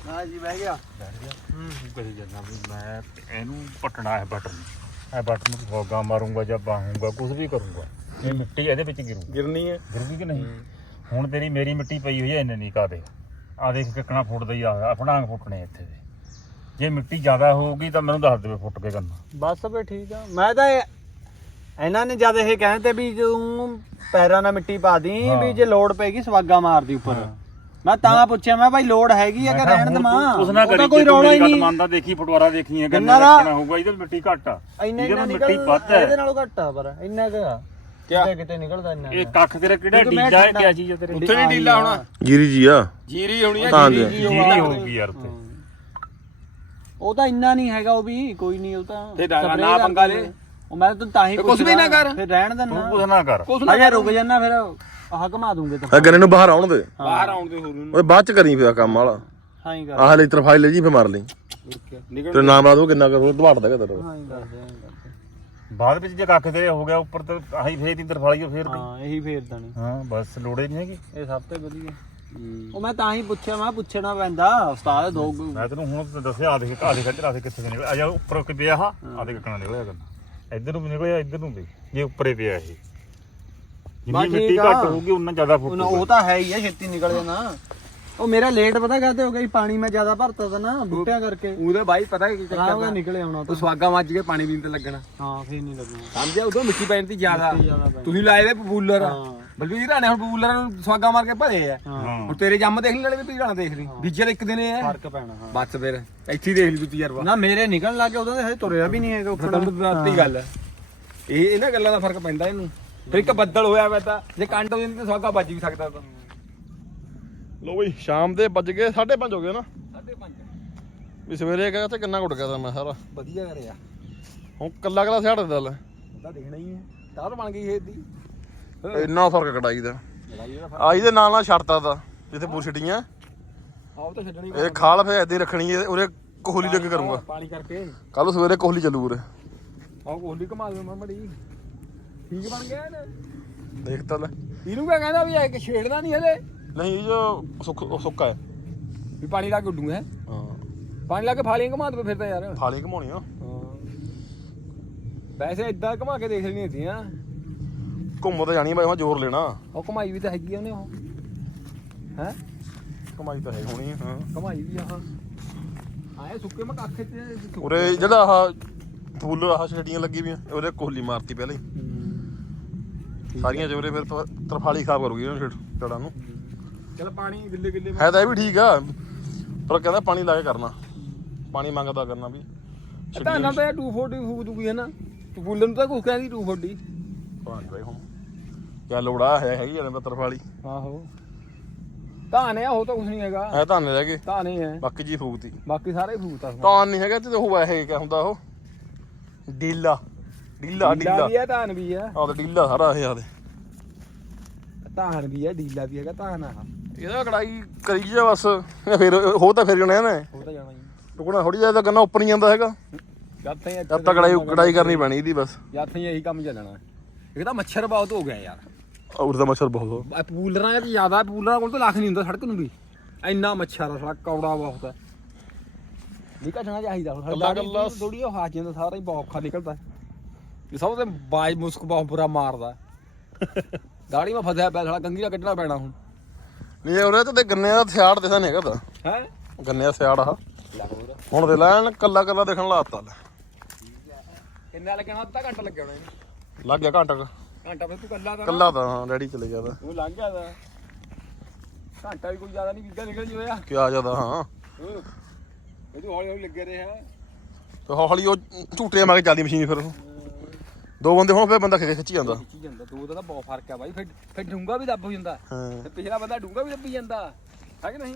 ਹਾਂ ਜੀ ਬਹਿ ਗਿਆ। ਕਹੀ ਜਾਂਦਾ ਵੀ ਮੈਂ ਇਹਨੂੰ ਪਟਣਾ ਹੈ ਬਟਨ। ਇਹ ਬਟਨ ਨੂੰ ਫੋਗਾ ਮਾਰੂੰਗਾ ਜਾਂ ਬਾਹੂੰਗਾ ਕੁਝ ਵੀ ਕਰੂੰਗਾ। ਇਹ ਮਿੱਟੀ ਇਹਦੇ ਵਿੱਚ ਗਿਰੂ ਗਿਰਨੀ ਹੈ? ਗਿਰੂਗੀ ਕਿ ਨਹੀਂ? ਹੁਣ ਤੇਰੀ ਮੇਰੀ ਮਿੱਟੀ ਪਈ ਹੋਈ ਹੈ ਇੰਨੇ ਨਹੀਂ ਕਾਦੇ ਆ ਦੇਖ ਕਿੱਕਣਾ ਫੁੱਟਦਾ ਹੀ ਆ ਆਪਣਾ ਅੰਗ ਫੁੱਟਣੇ ਇੱਥੇ ਦੇ। ਜੇ ਮਿੱਟੀ ਜ਼ਿਆਦਾ ਹੋਊਗੀ ਤਾਂ ਮੈਨੂੰ ਦੱਸ ਦੇਵੇ ਫੁੱਟ ਕੇ ਕਰਨਾ। ਬਸ ਫੇ ਠੀਕ ਆ। ਮੈਂ ਤਾਂ ਇਹ- ਇਹਨਾਂ ਨੇ ਜਦ ਇਹ ਕਹਿੰਦੇ ਵੀ ਤੂੰ ਪੈਰਾਂ ਨਾਲ ਮਿੱਟੀ ਪਾ ਦੀ ਹਾਂ। ਵੀ ਜੇ ਲੋੜ ਪੈਗੀ ਸਵਾਗਾ ਮਾਰਦੀ ਉੱਪਰ। ਮੈਂ ਤਾਂ ਪੁੱਛਿਆ ਮੈਂ ਭਾਈ ਲੋੜ ਹੈਗੀ ਆ ਕਿ ਰਹਿਣ ਦਵਾਂ ਉਸ ਨਾ ਉਹ ਕਰੀ ਤਾਂ ਕੋਈ ਰੌਲਾ ਹੀ ਨਹੀਂ। ਮੰਨਦਾ ਦੇਖੀ ਫਟਵਾਰਾ ਦੇਖੀ ਹੈ ਗੰਨਾ ਦਾ- ਰੱਖਣਾ ਹੋਊਗਾ ਇਹਦੇ ਮਿੱਟੀ ਘੱਟ ਆ। ਇੰਨਾ ਇਹਦੇ ਮਿੱਟੀ ਵੱਧ ਹੈ। ਇਹਦੇ ਨਾਲੋਂ ਘੱਟ ਆ ਪਰ ਇੰਨਾ ਕੁ ਆ। ਕਿਆ? ਕਿਤੇ ਨਿਕਲਦਾ ਇੰਨਾ ਇਹ ਕੱਖ ਤੇਰਾ ਕਿਹੜਾ ਡੀਜਾ ਹੈ ਕਿਆ ਚੀਜ਼ ਹੈ ਤੇਰੇ? ਉੱਥੇ ਨਹੀਂ ਢੀਲਾ ਹੋਣਾ। ਜੀਰੀ ਜੀ ਆ। ਜੀਰੀ ਹੋਣੀ ਹੈ ਤਾਂ ਜੀਰੀ ਦੇ। ਜੀ ਹੋਊਗੀ ਯਾਰ ਉੱਤੇ ਉਹ ਤਾਂ ਇੰਨਾ ਨਹੀਂ ਹੈਗਾ ਉਹ ਵੀ ਕੋਈ ਨਹੀਂ ਉਹ ਤਾਂ ਤੇ ਨਾ- ਨਾ ਪੰਗਾ। ਲੈ। ਉਹ ਮੈਂ ਤਾਂ ਤਾਂ ਹੀ ਤੇ ਕੁਛ ਵੀ ਨਾ ਕਰ। ਫਿਰ ਰਹਿਣ ਤੂੰ ਦੇਣਾ ਕੁਝ ਨਾ ਕਰ। ਅਜੇ ਰੁਕ ਜਾਣਾ ਫਿਰ। ਆਹ ਘਮਾ ਦੂੰਗੇ ਤਾਂ। ਇਹ ਗੰਨੇ ਨੂੰ ਬਾਹਰ ਆਉਣ ਦੇ। ਬਾਹਰ ਆਉਣ ਦੇ ਹੋਰ ਉਹਨੂੰ ਓਏ ਬਾਅਦ ਚ ਕਰੀ ਫਿਰ ਕੰਮ ਵਾਲਾ। ਹਾਂ ਹੀ ਕਰ ਆਹ ਲਈ ਤਰਫਾਈ ਲੈ ਜੀ ਫਿਰ ਮਾਰ ਲਈ। ਨਿਕਲ ਤੇ ਨਾਮ ਬਾਦ ਉਹ ਕਿੰਨਾ ਕਰ ਦਵਾੜ ਦੇਗਾ ਤੇਰਾ ਹਾਂ ਹੀ ਕਰਦੇ ਹਾਂ ਹੀ ਕਰਦੇ। ਬਾਅਦ ਵਿੱਚ ਜੇ ਕੱਖ ਤੇਰੇ ਹੋ ਗਿਆ ਉੱਪਰ ਤਾਂ ਆਹੀ ਫੇਰ ਦੀ ਤਰਫਾਲੀ ਫੇਰ ਦੀ। ਹਾਂ ਇਹੀ ਫੇਰ ਦੇਣੀ ਹਾਂ ਬਸ ਲੋੜੇ ਨਹੀਂ ਹੈਗੀ। ਇਹ ਸਭ ਤੋਂ ਵਧੀਆ। ਉਹ ਮੈਂ ਤਾਂ ਹੀ ਪੁੱਛਿਆ ਮੈਂ ਪੁੱਛਣਾ ਪੈਂਦਾ ਉਸਤਾਦ ਦੋ ਮੈਂ ਤੈਨੂੰ ਹੁਣ ਤਾਂ ਦੱਸਿਆ ਆ ਦੇਖ ਆ ਦੇਖ ਇੱਧਰ ਆ ਦੇਖ ਕਿੱਥੇ ਨਿਕਲ ਆ ਜਾ ਉੱਪਰ ਕਿ ਪਿਆ ਆ ਆ ਦੇਖ ਕਿੱਕਣਾ ਨਿਕਲਿਆ ਕਰਨਾ। ਇੱਧਰ ਨੂੰ ਵੀ ਨਿਕਲਿਆ ਇੱਧਰ ਨੂੰ ਵੀ। ਜੇ ਉੱਪਰੇ ਪਿਆ ਇਹ। ਜਿੰਨੀ ਬਸ ਮਿੱਟੀ ਠੀਕ ਆ। ਘੱਟ ਹੋਊਗੀ ਉਨਾ ਜ਼ਿਆਦਾ ਉਹ ਫੁੱਟੂਗਾ ਉਹ ਤਾਂ ਹੈ ਹੀ ਆ ਛੇਤੀ ਨਿਕਲ ਜਾਣਾ। ਉਹ ਮੇਰਾ ਲੇਟ ਪਤਾ ਕਾਹਤੇ ਹੋ ਗਿਆ ਸੀ, ਪਾਣੀ ਮੈਂ ਜ਼ਿਆਦਾ ਭਰਤਾ ਤਾ ਨਾ ਬੂਟਿਆਂ ਕਰਕੇ। ਉਹਦੇ ਬਾਈ ਪਤਾ ਕੀ ਚੱਕਰ ਖਰਾਬ ਹੋ ਦਾ? ਨਿਕਲੇ ਆਉਣਾ ਉਹ ਤਾਂ। ਸਵਾਗਾ ਮੱਜ ਕੇ ਪਾਣੀ ਪੀਣ ਤੇ ਲੱਗਣਾ। ਹਾਂ ਫੇਰ ਨਹੀਂ ਲੱਗਣਾ। ਸਮਝਿਆ? ਉਦੋਂ ਮਿੱਟੀ ਪੈਣ ਦੀ ਜ਼ਿਆਦਾ। ਮਿੱਟੀ ਜ਼ਿਆਦਾ ਪੈਣੀ। ਤੁਸੀਂ ਲਾਏ ਦੇ ਪਪੂਲਰ। ਹਾਂ। ਬਲਵੀਰ ਰਾਣੇ ਹੁਣ ਪਪੂਲਰਾਂ ਨੂੰ ਸਵਾਗਾ ਮਾਰ ਕੇ ਭਰੇ ਆ। ਹਾਂ। ਹੁਣ ਤੇਰੇ ਜੰਮ ਦੇਖ ਲਈ ਨਾਲੇ ਵੀ ਪੀੜਾਂ ਦੇਖ ਲਈ। ਬੀਜਰ ਇੱਕ ਦਿਨ ਇਹ ਫ਼ਰਕ ਪੈਣਾ ਹਾਂ। ਬਸ ਫਿਰ ਇੱਥੇ ਹੀ ਦੇਖ ਲਈ ਤੂੰ ਤਜਰਬਾ। ਨਾ ਮੇਰੇ ਨਿਕਲਣ ਲੱਗੇ ਉਦੋਂ ਦੇ ਹਜੇ ਤੁਰਿਆ ਵੀ ਨਹੀਂ ਹੈਗਾ ਉੱਪਰ ਤੁਹਾਨੂੰ ਦੱਸਤੀ ਗੱਲ ਹੈ। ਇਹ ਇਹਨਾਂ ਗੱਲਾਂ ਦਾ ਫ਼ਰਕ ਪੈਂਦਾ ਇਹਨੂੰ। ਫਿਰ ਇੱਕ ਬੱਦਲ ਹੋਇਆ ਵਾ ਤਾਂ ਜੇ ਕੰਡ ਹੋ ਜਾਂਦੀ ਤਾਂ ਸਵਾਗਾ ਵੱਜ ਵੀ ਸਕਦਾ ਤਾਂ ਲੋ ਬਈ ਸ਼ਾਮ ਦੇ ਵੱਜ ਗਏ 5:30 ਹੋ ਗਏ ਨਾ? 5.5 ਵੀ ਸਵੇਰੇ ਗਿਆ ਤੇ ਕਿੰਨਾ ਘੁੱਟ ਗਿਆ ਤਾ ਮੈਂ ਸਾਰਾ? ਵਧੀਆ ਕਰਿਆ। ਹੁਣ ਕੱਲਾ ਕੱਲਾ ਸਿਆੜ ਦੇ ਲੈ। ਤਾਂ ਦੇਖਣਾ ਹੀ ਹੈ। ਤਾਰ ਬਣ ਗਈ ਖੇਤ ਦੀ। ਇੰਨਾ ਫ਼ਰਕ ਕਢਾਈ ਦਾ। ਲੜਾਈ ਦਾ ਆਈ ਦੇ ਨਾਲ ਨਾਲ ਛੱਡਤਾ ਤਾ ਜਿੱਥੇ ਪੂਰ ਛਟੀਆਂ ਆਉ ਤਾਂ ਛੱਡਣੀ ਇਹ ਖਾਲ ਫੇ ਹੀ ਰੱਖਣੀ ਹੈ ਉਰੇ ਕੋਹਲੀ ਲੱਗ ਕਰੂੰਗਾ। ਪਾਣੀ ਕਰਕੇ। ਕੱਲ ਸਵੇਰੇ ਕੋਹਲੀ ਚੱਲੂ ਉਰੇ। ਆਹ ਕੋਹਲੀ ਘਮਾ ਦੇ ਮੜੀ ਠੀਕ ਬਣ ਗਿਆ ਨਾ ਦੇਖ ਤਾਂ ਲੈ। ਇਹਨੂੰ ਕਿਆ ਕਹਿੰਦਾ ਵੀ ਇਹ ਛੇੜਨਾ ਨਹੀਂ ਹਲੇ ਨਹੀਂ ਇਹ ਜੋ ਸੁੱਕ ਸੁੱਕਾ ਹੈ। ਵੀ ਪਾਣੀ ਲਾ ਕੇ ਉੱਡੂਗਾ ਹਾਂ। ਪਾਣੀ ਲਾ ਕੇ ਫਾਲੀਆਂ ਘਮਾ ਦੇ ਫਿਰ ਤਾਂ ਯਾਰ। ਥਾਲੀ ਘਮਾਉਣੀ ਆ ਵੈਸੇ ਇਦਾਂ ਘਮਾ ਕੇ ਦੇਖ ਲੈਣੀ ਸੀ ਆ ਘੁੰਮ ਤਾਂ ਜਾਣੀ ਬਾਈ ਮੈਂ ਜ਼ੋਰ ਲੈਣਾ। ਉਹ ਘਮਾਈ ਵੀ ਤਾਂ ਹੈਗੀ ਆ ਉਹਨੇ ਉਹ। ਹੈ? ਕਮਾਈ ਤਾਂ ਹੈ ਹੋਣੀ ਹਾਂ। ਘਮਾਈ ਵੀ ਆਹ ਆਏ ਸੁੱਕੇ ਮੈਂ ਕੱਖ ਤੇ ਉਰੇ ਜਿਹੜਾ ਆਹ ਫੁੱਲ ਆਹ ਛਟੀਆਂ ਲੱਗੀ ਵੀਆਂ ਉਹਦੇ ਕੋਹਲੀ ਮਾਰਤੀ ਪਹਿਲਾਂ ਹੀ। ਸਾਰੀਆਂ ਜੋਰੇ ਫਿਰ ਤਾਂ ਤਰਫਾਲੀ ਖਰਾਬ ਕਰੂਗੀ ਇਹਨਾਂ ਛੇੜ ਜੜਾਂ ਨੂੰ। ਚਲ ਪਾਣੀ ਗਿੱਲੇ ਗਿੱਲੇ ਹੈ ਤਾਂ ਇਹ ਵੀ ਠੀਕ ਆ ਪਰ ਕਹਿੰਦਾ ਪਾਣੀ ਲਾ ਕੇ ਕਰਨਾ। ਪਾਣੀ ਮੰਗਦਾ ਕਰਨਾ ਵੀ। ਤਾਂ ਨਾ ਤਾਂ 240 ਫੂਕ ਦੂਗੀ ਹੈ ਨਾ। ਤੂੰ ਬੁੱਲਣ ਨੂੰ ਤਾਂ ਕੁਝ ਕਹਿੰਦੀ 240 ਪਾਣੀ ਬਾਈ ਹੁਣ। ਕਿਆ ਲੋੜਾ ਹੈ ਹੈਗੀ ਜਣੇ ਤਰਫਾਲੀ। ਆਹੋ। ਤਾਂ ਨੇ ਉਹ ਤਾਂ ਕੁਝ ਨਹੀਂ ਹੈਗਾ। ਹੈ ਤਾਂ ਰਹਿ ਗਏ ਨਹੀਂ ਹੈ ਬਾਕੀ ਜੀ ਫੂਕਤੀ। ਬਾਕੀ ਸਾਰੇ ਫੂਕਤਾ ਤਾਂ ਨਹੀਂ ਹੈਗਾ ਤੇ ਉਹ ਇਹ ਕਿਆ ਹੁੰਦਾ ਉਹ। ਡੀਲਾ। ਡੀਲਾ ਡੀਲਾ ਡੀਲਾ। ਵੀ ਹੈ ਧਾਨ ਵੀ ਹੈ ਆਹ ਤਾਂ ਡੀਲਾ ਸਾਰਾ ਇਹ ਆਦੇ ਧਾਨ ਵੀ ਹੈ ਡੀਲਾ ਵੀ ਹੈਗਾ ਧਾਨ ਆ। ਇਹਦਾ ਕੜਾਈ ਕਰੀ ਜਾ ਬਸ ਇਹ ਫਿਰ ਹੋ ਤਾਂ ਫਿਰ ਜਾਣਾ ਇਹਨੇ। ਉਹ ਤਾਂ ਜਾਣਾ ਹੀ ਟੁਕਣਾ ਥੋੜੀ ਜਿਹਾ ਤਾਂ ਗੰਨਾ ਉੱਪਰ ਨਹੀਂ ਜਾਂਦਾ ਹੈਗਾ। ਜਦ ਤਾਈਂ ਤੱਕ ਕੜਾਈ ਕੜਾਈ ਕਰਨੀ ਪੈਣੀ ਇਹਦੀ ਬਸ। ਜਦ ਤਾਈਂ ਇਹੀ ਕੰਮ ਚੱਲਣਾ। ਇਹ ਤਾਂ ਮੱਛਰ ਬਹੁਤ ਹੋ ਗਿਆ ਯਾਰ। ਔਰ ਦਾ ਮੱਛਰ ਬਹੁਤ ਹੋ ਇਹ ਪੂਲਰਾਂ ਚ ਜ਼ਿਆਦਾ ਪੂਲਰਾਂ ਕੋਲ ਤਾਂ ਲੱਖ ਨਹੀਂ ਹੁੰਦਾ ਸੜਕ ਨੂੰ ਵੀ। ਇੰਨਾ ਮੱਛਰ ਆ ਸਾਲਾ ਕੌੜਾ ਬਹੁਤ ਹੈ ਨਹੀਂ ਕੱਢਣਾ ਚਾਹੀਦਾ। ਹੁਣ ਕੱਲਾ- ਕੱਲਾ- ਥੋੜੀ ਉਹ ਹਾਜ ਜਾਂਦਾ ਸਾਰਾ ਹੀ ਬਹੁਤ ਔਖਾ ਨਿਕਲਦਾ। ਇਹ ਸਭ ਤੋਂ ਬਾਜ ਮੁਸਕ ਬਹੁਤ ਬੁਰਾ ਮਾਰਦਾ। ਦਾੜੀ ਮੈਂ ਫਸਿਆ ਪਿਆ ਸਾਲਾ ਦਾ ਕੱਢਣਾ ਪੈਣਾ ਹੁਣ। ਨਹੀਂ ਉਹਨੇ ਤਾਂ ਤੇ ਗੰਨੇ ਦਾ ਥਿਆੜ ਦਿਸਦਾ ਨਹੀਂ ਹੈਗਾ ਤਾਂ। ਹੈ? ਗੰਨੇ ਦਾ ਥਿਆੜ ਆ। ਹੁਣ ਦੇ ਲੈਣ ਕੱਲਾ ਕੱਲਾ ਦੇਖਣ ਲਾਤਾ ਲੈ ਕਿੰਨਾ ਲੱਗਣਾ ਅੱਧਾ ਘੰਟਾ ਲੱਗਿਆ ਹੋਣਾ ਇਹਨੂੰ। ਲੱਗ ਗਿਆ ਘੰਟਾ ਕੁ। ਘੰਟਾ ਫਿਰ ਤੂੰ ਕੱਲਾ ਤਾਂ ਕੱਲਾ ਤਾਂ ਹਾਂ ਡੈਡੀ ਚਲੇ ਗਿਆ ਤਾਂ। ਉਹ ਲੰਘ ਗਿਆ ਦਾ ਘੰਟਾ ਵੀ ਕੋਈ ਜ਼ਿਆਦਾ ਨਹੀਂ ਵੀਗਾ ਨਿਕਲ ਜਿਆ ਕਿਆ ਜ਼ਿਆਦਾ ਹਾਂ। ਇਹ ਤੂੰ ਹੌਲੀ ਹੌਲੀ ਲੱਗੇ ਰਿਹਾ ਤੇ ਹੌਲੀ ਉਹ ਝੂਟੇ ਮਾਰ ਕੇ ਚੱਲਦੀ ਮਸ਼ੀਨ ਫਿਰ ਉਹ। ਦੋ ਬੰਦੇ ਹੁਣ ਫਿਰ ਬੰਦਾ ਖਿੱਚ ਜਾਂਦਾ। ਖਿੱਚੀ ਜਾਂਦਾ ਦੋ ਦਾ ਤਾਂ ਬਹੁਤ ਫ਼ਰਕ ਆ ਬਾਈ ਫਿਰ ਫਿਰ ਡੂੰਗਾ ਵੀ ਦੱਬ ਹੋ ਜਾਂਦਾ। ਹਾਂ। ਤੇ ਪਿਛਲਾ ਬੰਦਾ ਡੂੰਗਾ ਵੀ ਦੱਬੀ ਜਾਂਦਾ। ਹੈ ਕਿ ਨਹੀਂ?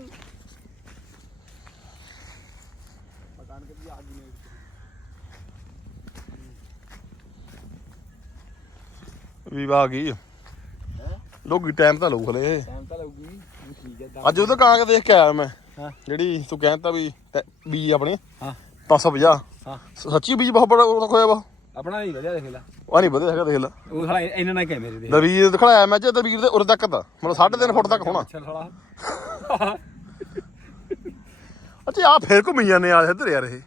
ਮਕਾਨ ਕੇ ਵੀ ਆ ਗਈ ਨੇ ਵੀ ਆ ਗਈ। ਲੋਕੀ ਟਾਈਮ ਤਾਂ ਲਊ ਹਲੇ। ਟਾਈਮ ਤਾਂ ਲੱਗੂਗੀ ਹੁਣ ਠੀਕ ਹੈ ਅੱਜ ਉਹ ਤਾਂ ਕਾਂ ਕੇ ਦੇਖ ਕੇ ਆਇਆ ਮੈਂ। ਜਿਹੜੀ ਤੂੰ ਕਹਿੰਦਾ ਵੀ ਬੀਜ ਆਪਣੇ। ਹਾਂ। 550 ਹਾਂ। ਸੱਚੀ ਬੀਜ ਬਹੁਤ ਬੜਾ ਉਹ ਖੋਇਆ ਵਾ। ਆਪਣਾ ਨਹੀਂ ਵਧੀਆ ਦੇਖ ਲੈ। ਆ ਨਹੀਂ ਵਧੀਆ ਹੈਗਾ ਦੇਖ ਲੈ। ਉਹ ਸਾਲਾ ਇਹਨਾਂ ਨਾਲ ਕਹਿ ਮੇਰੇ ਦੇ। ਦਰੀਰ ਦਿਖਾਇਆ ਮੈਂ ਜੇ ਦਰੀਰ ਦੇ ਉਰੇ ਤੱਕ ਤਾਂ। ਮਤਲਬ 3.5 ਫੁੱਟ ਤੱਕ ਹੋਣਾ। ਅੱਛਾ ਸਾਲਾ। ਅੱਛਾ ਆ ਫੇਰ ਘੁੰਮੀ ਜਾਂਦੇ ਆ ਇੱਧਰ ਯਾਰ ਇਹ।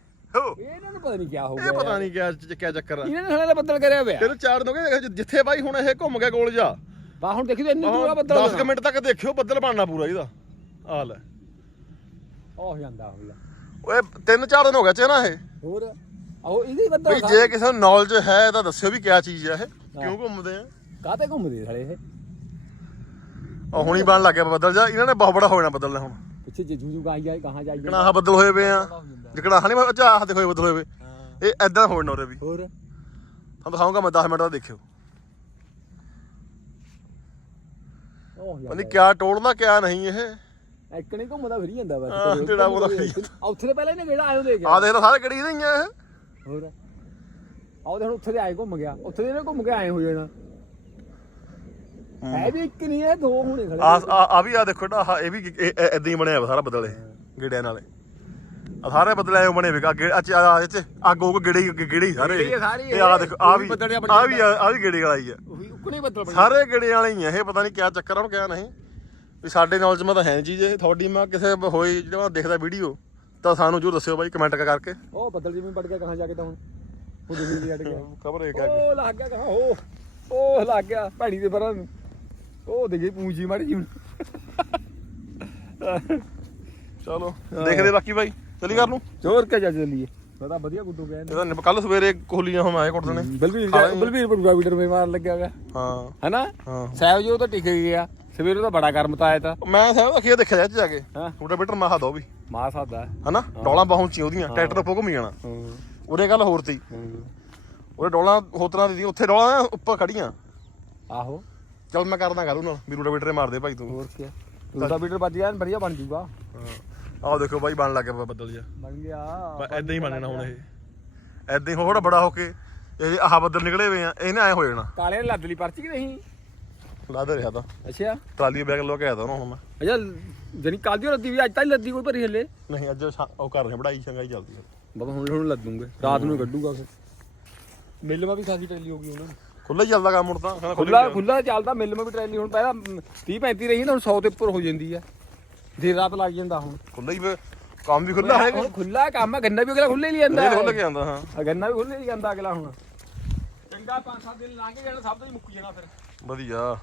ਇਹਨਾਂ ਨੂੰ ਪਤਾ ਨਹੀਂ ਕੀ ਹੋ ਇਹ ਗਿਆ ਪਤਾ ਨਹੀਂ ਕਿਆ ਕਿਆ ਚੱਕਰ ਆ। ਇਹਨਾਂ ਨੇ ਸਾਲੇ ਬੱਦਲ ਕਰਿਆ ਹੋਇਆ ਤੈਨੂੰ ਚਾਰ ਦੋ ਕਿ ਜਿੱਥੇ ਬਾਈ ਹੁਣ ਇਹ ਘੁੰਮ ਗਿਆ ਗੋਲ ਜਾ ਬਾ ਹੁਣ ਦੇਖੀ ਤੇ ਇੰਨੀ ਦੂਰਾ ਬੱਦਲ 10 ਮਿੰਟ ਤੱਕ ਦੇਖਿਓ ਬੱਦਲ ਬਣਨਾ ਪੂਰਾ ਇਹਦਾ। ਆ ਲੈ। ਹੋ ਜਾਂਦਾ ਹੋ ਗਿਆ ਓਏ ਤਿੰਨ ਚਾਰ ਦਿਨ ਹੋ ਗਏ ਚ ਨਾ ਇਹ। ਹੋਰ? ਆਹੋ ਇਹਦੇ ਜੇ ਕਿਸੇ ਨੂੰ ਨੌਲੇਜ ਹੈ ਤਾਂ ਦੱਸਿਓ ਵੀ ਕਿਆ ਚੀਜ਼ ਆ ਇਹ। ਕਿਉਂ ਘੁੰਮਦੇ ਆ? ਕਾਤੇ ਘੁੰਮਦੇ ਸਾਲੇ ਇਹ? ਉਹ ਹੁਣੀ ਬਣ ਲੱਗ ਗਿਆ ਬੱਦਲ ਜਾ। ਇਹਨਾਂ ਨੇ ਬਹੁਤ ਬੜਾ ਹੋ ਜਾਣਾ ਬੱਦਲ ਨੇ ਹੁਣ। ਪਿੱਛੇ ਜੇ ਜੂ ਜੂ ਗਾਈ ਜਾਏ ਕਹਾਂ ਜਾਈਏ ਜਿਕਣਾ ਆਹ ਬੱਦਲ ਹੋਏ ਪਏ ਆ। ਜਿਕਣਾ ਆਹ ਨਹੀਂ ਅੱਛਾ ਆਹ ਦੇਖੋ ਇਹ ਬੱਦਲ ਹੋਏ ਪਏ। ਹਾਂ। ਇਹ ਐਦਾਂ ਹੋਣਾ ਉਰੇ ਵੀ। ਹੋਰ? ਤੁਹਾਨੂੰ ਦਿਖਾਉਂਗਾ ਮੈਂ 10 ਮਿੰਟ ਦਾ ਦੇਖਿਓ। ਨਹੀਂ ਕਿਆ ਟੋੜਨਾ ਕਿਆ ਨਹੀਂ ਇਹ। ਇੱਕ ਨਹੀਂ ਘੁੰਮਦਾ ਫਿਰ ਹੀ ਜਾਂਦਾ ਬਸ ਹਾਂ, ਕਦੇ ਜਿਹੜਾ ਉੱਧਰ ਉਹਦਾ ਨੂੰ ਫਿਰ ਕਦੇ- ਉੱਥੇ ਤੇ ਪਹਿਲਾਂ ਇਹਨੇ ਕਿਹੜਾ ਆਇਓ ਦੇਖ। ਆ ਦੇਖ ਲਓ ਸਾਰੇ ਗੜੀ ਦੇ ਹੀ ਆ ਇਹ। ਹੋਰ। ਆਉ ਦੇ ਹੁਣ ਉੱਥੇ ਦੇ ਆਏ ਘੁੰਮ ਗਿਆ ਉੱਥੇ ਦੇ ਇਹਨੇ ਘੁੰਮ ਕੇ ਆਏ ਹੋ ਜਾਣਾ ਹੈ। ਵੀ ਇੱਕ ਨਹੀਂ ਹੈ ਦੋ ਹੋਣੇ ਖੜੇ ਆ। ਆ ਆ ਵੀ ਆ ਦੇਖੋ ਨਾ ਆਹ ਇਹ ਵੀ ਇਦਾਂ ਹੀ ਬਣਿਆ ਵਾ ਸਾਰਾ ਬੱਦਲ ਗੇੜਿਆਂ ਨਾਲੇ ਆ ਸਾਰੇ ਬੱਦਲ ਐ ਬਣੇ ਵੇ ਅੱਗੇ ਅੱਛਾ ਆ ਇਹ ਚ ਅੱਗ ਉਹ ਗੇੜੇ ਹੀ- ਗੇੜੇ ਹੀ ਸਾਰੇ। ਗੇੜੇ ਹੀ ਆ ਸਾਰੇ ਇਹ ਆ ਇਹ। ਦੇਖੋ ਆ ਉਹ ਵੀ ਵੀ ਬੱਦਲ ਜਿਹਾ ਬਣੀ ਆ ਵੀ ਆ ਆ ਵੀ ਗੇੜੇ ਵਾਲਾ ਹੀ ਆ। ਉਹੀ ਉੱਕਣੇ ਬੱਦਲ ਬਣੇ। ਸਾਰੇ ਗੇੜੇ ਵਾਲੇ ਹੀ ਆ ਇਹ ਪਤਾ ਨਹੀਂ ਕਿਆ ਚੱਕਰ ਆ ਉਹ ਕਿਆ ਨਹੀਂ। ਵੀ ਸਾਡੇ ਨੌਲੇਜ ਮੈਂ ਤਾਂ ਹੈ ਨਹੀਂ ਚੀਜ਼ ਇਹ ਤੁਹਾਡੀ ਮੈਂ ਕਿਸੇ ਹੋਈ ਜਿਹੜਾ ਮੈਂ ਦੇਖਦਾ ਵੀਡੀਓ ਤਾਂ ਸਾਨੂੰ ਜੋ ਦੱਸਿਓ ਬਾਈ ਕਮੈਂਟ ਕਰਕੇ। ਉਹ ਬੱਦਲ ਜਿਵੇਂ ਪੜ ਗਿਆ ਕਹਾਂ ਜਾ ਕੇ ਤਾਂ ਹੁਣ? ਉਹ ਦਿੱਲੀ ਦੀ ਅੜ ਗਿਆ। ਖਬਰ ਇਹ ਕਿਆ ਉਹ ਲੱਗ ਗਿਆ ਕਹਾਂ ਉਹ ਉਹ ਲੱਗ ਗਿਆ ਭੈੜੀ ਦੇ ਪਰਾਂ ਨੂੰ। ਉਹ ਦੇ ਗਈ ਪੂੰਜੀ ਮਾੜੀ ਜੀ ਚਲੋ ਦੇਖਦੇ ਬਾਕੀ ਬਾਈ ਚਲੀ ਕਰ ਨੂੰ? ਜੋਰ ਕੇ ਜਾ ਚੱਲੀਏ ਪਤਾ ਵਧੀਆ ਗੁੱਡੂ ਗਿਆ ਇਹਦਾ ਕੱਲ ਸਵੇਰੇ ਕੋਹਲੀਆਂ ਹੁਣ ਆਏ ਕੁੱਟ ਦੇਣੇ ਬਲਵੀਰ। ਬਲਵੀਰ ਪਰ ਵੀਡਰ ਮੇ ਮਾਰ ਲੱਗਿਆ ਹੋਇਆ ਹਾਂ। ਹੈਨਾ? ਹਾਂ। ਸਾਹਿਬ ਜੋ ਤਾਂ ਟਿਕ ਗਿਆ। ਸਵੇਰੇ ਤਾਂ ਬੜਾ ਗਰਮ ਤਾਇਆ ਤਾਂ। ਮੈਂ ਸਾਹਿਬ ਅਖੀਰ ਦੇਖਿਆ ਜਾ ਕੇ। ਹਾਂ। ਛੋਟਾ ਬੇਟਰ ਮਾਹਾ ਦੋ ਵੀ। ਮਾਂ ਸਾਦਾ ਹਨਾ? ਡੋਲਾਂ ਪਹੁੰਚੀ ਉਹਦੀਆਂ। ਟਰੈਕਟਰ ਫੋਕ ਘੁੰਮੀ ਜਾਣਾ ਹਾਂ। ਉਹਦੇ ਗੱਲ ਹੋਰ ਤੀ ਉਹਦੇ ਡੋਲਾਂ ਹੋਤਰਾਂ ਦੀ ਸੀ, ਉੱਥੇ ਡੋਲਾਂ ਉੱਪਰ ਖੜੀਆਂ ਆਹੋ। ਚਲ ਮੈਂ ਕਰਦਾ ਕਰੂ ਨਾਲ। ਵੀ ਰੂਟਾ ਬੀਟਰੇ ਮਾਰਦੇ ਭਾਈ ਤੂੰ। ਹੋਰ ਕੀ ਰੋਟਾ ਵੀਡਰ ਵੱਜ ਗਿਆ ਵਧੀਆ ਬਣ ਜੂਗਾ। ਆਹ ਦੇਖੋ ਬਾਈ ਬਣ ਲੱਗ ਗਿਆ ਬੱਦਲ ਜਿਹਾ। ਬਣ ਗਿਆ। ਐਦਾਂ ਹੀ ਬਣਨਾ ਹੁਣ ਇਹ। ਐਦਾਂ ਹੀ ਥੋੜਾ ਬੜਾ ਹੋ ਕੇ। ਇਹ ਆਹ ਬੱਦਲ ਨਿਕਲੇ ਹੋਏ ਆ ਇਹਨੇ ਐ ਹੋ ਜਾਣਾ। ਕਾਲੇ ਨੇ ਲੱਦ ਲਈ ਪਰਚੀ ਕਿ ਨਹੀਂ? ਲਾਦੇ ਰਿਹਾ ਤਾਂ। ਅੱਛਾ। ਟਰਾਲੀ ਬੈਗ ਲੋ ਕੇ ਆਇਆ ਤਾਂ ਹੁਣ ਮੈਂ। ਅੱਛਾ ਜਣੀ ਕੱਲ ਦੀ ਲੱਦੀ ਵੀ ਅੱਜ ਤਾਂ ਨੀ ਲੱਦੀ ਕੋਈ ਭਰੀ ਹਲੇ। ਨਹੀਂ ਅੱਜ ਸ਼ਾ- ਉਹ ਕਰ ਰਹੇ ਬੜਾਈ ਚੰਗਾਈ ਚੱਲਦੀ ਹੈ ਬਾਬਾ ਹੁਣ ਹੁਣ ਲੱਦੂਗੇ। ਰਾਤ ਨੂੰ ਹੀ ਕੱਢੂਗਾ ਫਿਰ। ਮਿਲ ਮਾ ਵੀ ਖਾਸੀ ਟਰੈਲੀ ਹੋ ਗਈ ਉਹਨਾਂ ਖੁੱਲਾ ਹੀ ਚੱਲਦਾ ਕੰਮ ਹੁਣ ਤਾਂ ਕਹਿੰਦਾ ਖੁੱਲਾ ਖੁੱਲਾ ਚੱਲਦਾ। ਮਿਲ ਮਾ ਵੀ ਟਰੈਲੀ ਹੁਣ ਪਹਿਲਾਂ 30 35 ਰਹੀ ਨਾ ਹੁਣ 100 ਤੇ ਉੱਪਰ ਹੋ ਜਾਂਦੀ ਆ। ਦੇਰ ਰਾਤ ਲੱਗ ਜਾਂਦਾ ਹੁਣ। ਖੁੱਲਾ ਹੀ ਫਿਰ ਕੰਮ ਵੀ ਖੁੱਲਾ ਹੈਗਾ। ਹੁਣ ਖੁੱਲਾ ਕੰਮ ਆ ਗੰਨਾ ਵੀ ਅਗਲਾ ਖੁੱਲੇ ਹੀ ਜਾਂਦਾ। ਇਹ ਖੁੱਲ ਕੇ ਆਉਂਦਾ ਹਾਂ। ਆ ਗੰਨਾ ਵੀ ਖੁੱਲੇ ਹੀ ਜਾਂਦਾ ਅਗਲਾ ਹੁਣ। ਚੰਗਾ 5-7 ਦਿਨ ਲੰਘ ਜਾਣਾ ਸਭ ਤੋਂ ਹੀ ਮੁੱਕ ਜਾਣਾ ਫਿਰ। ਵਧੀਆ।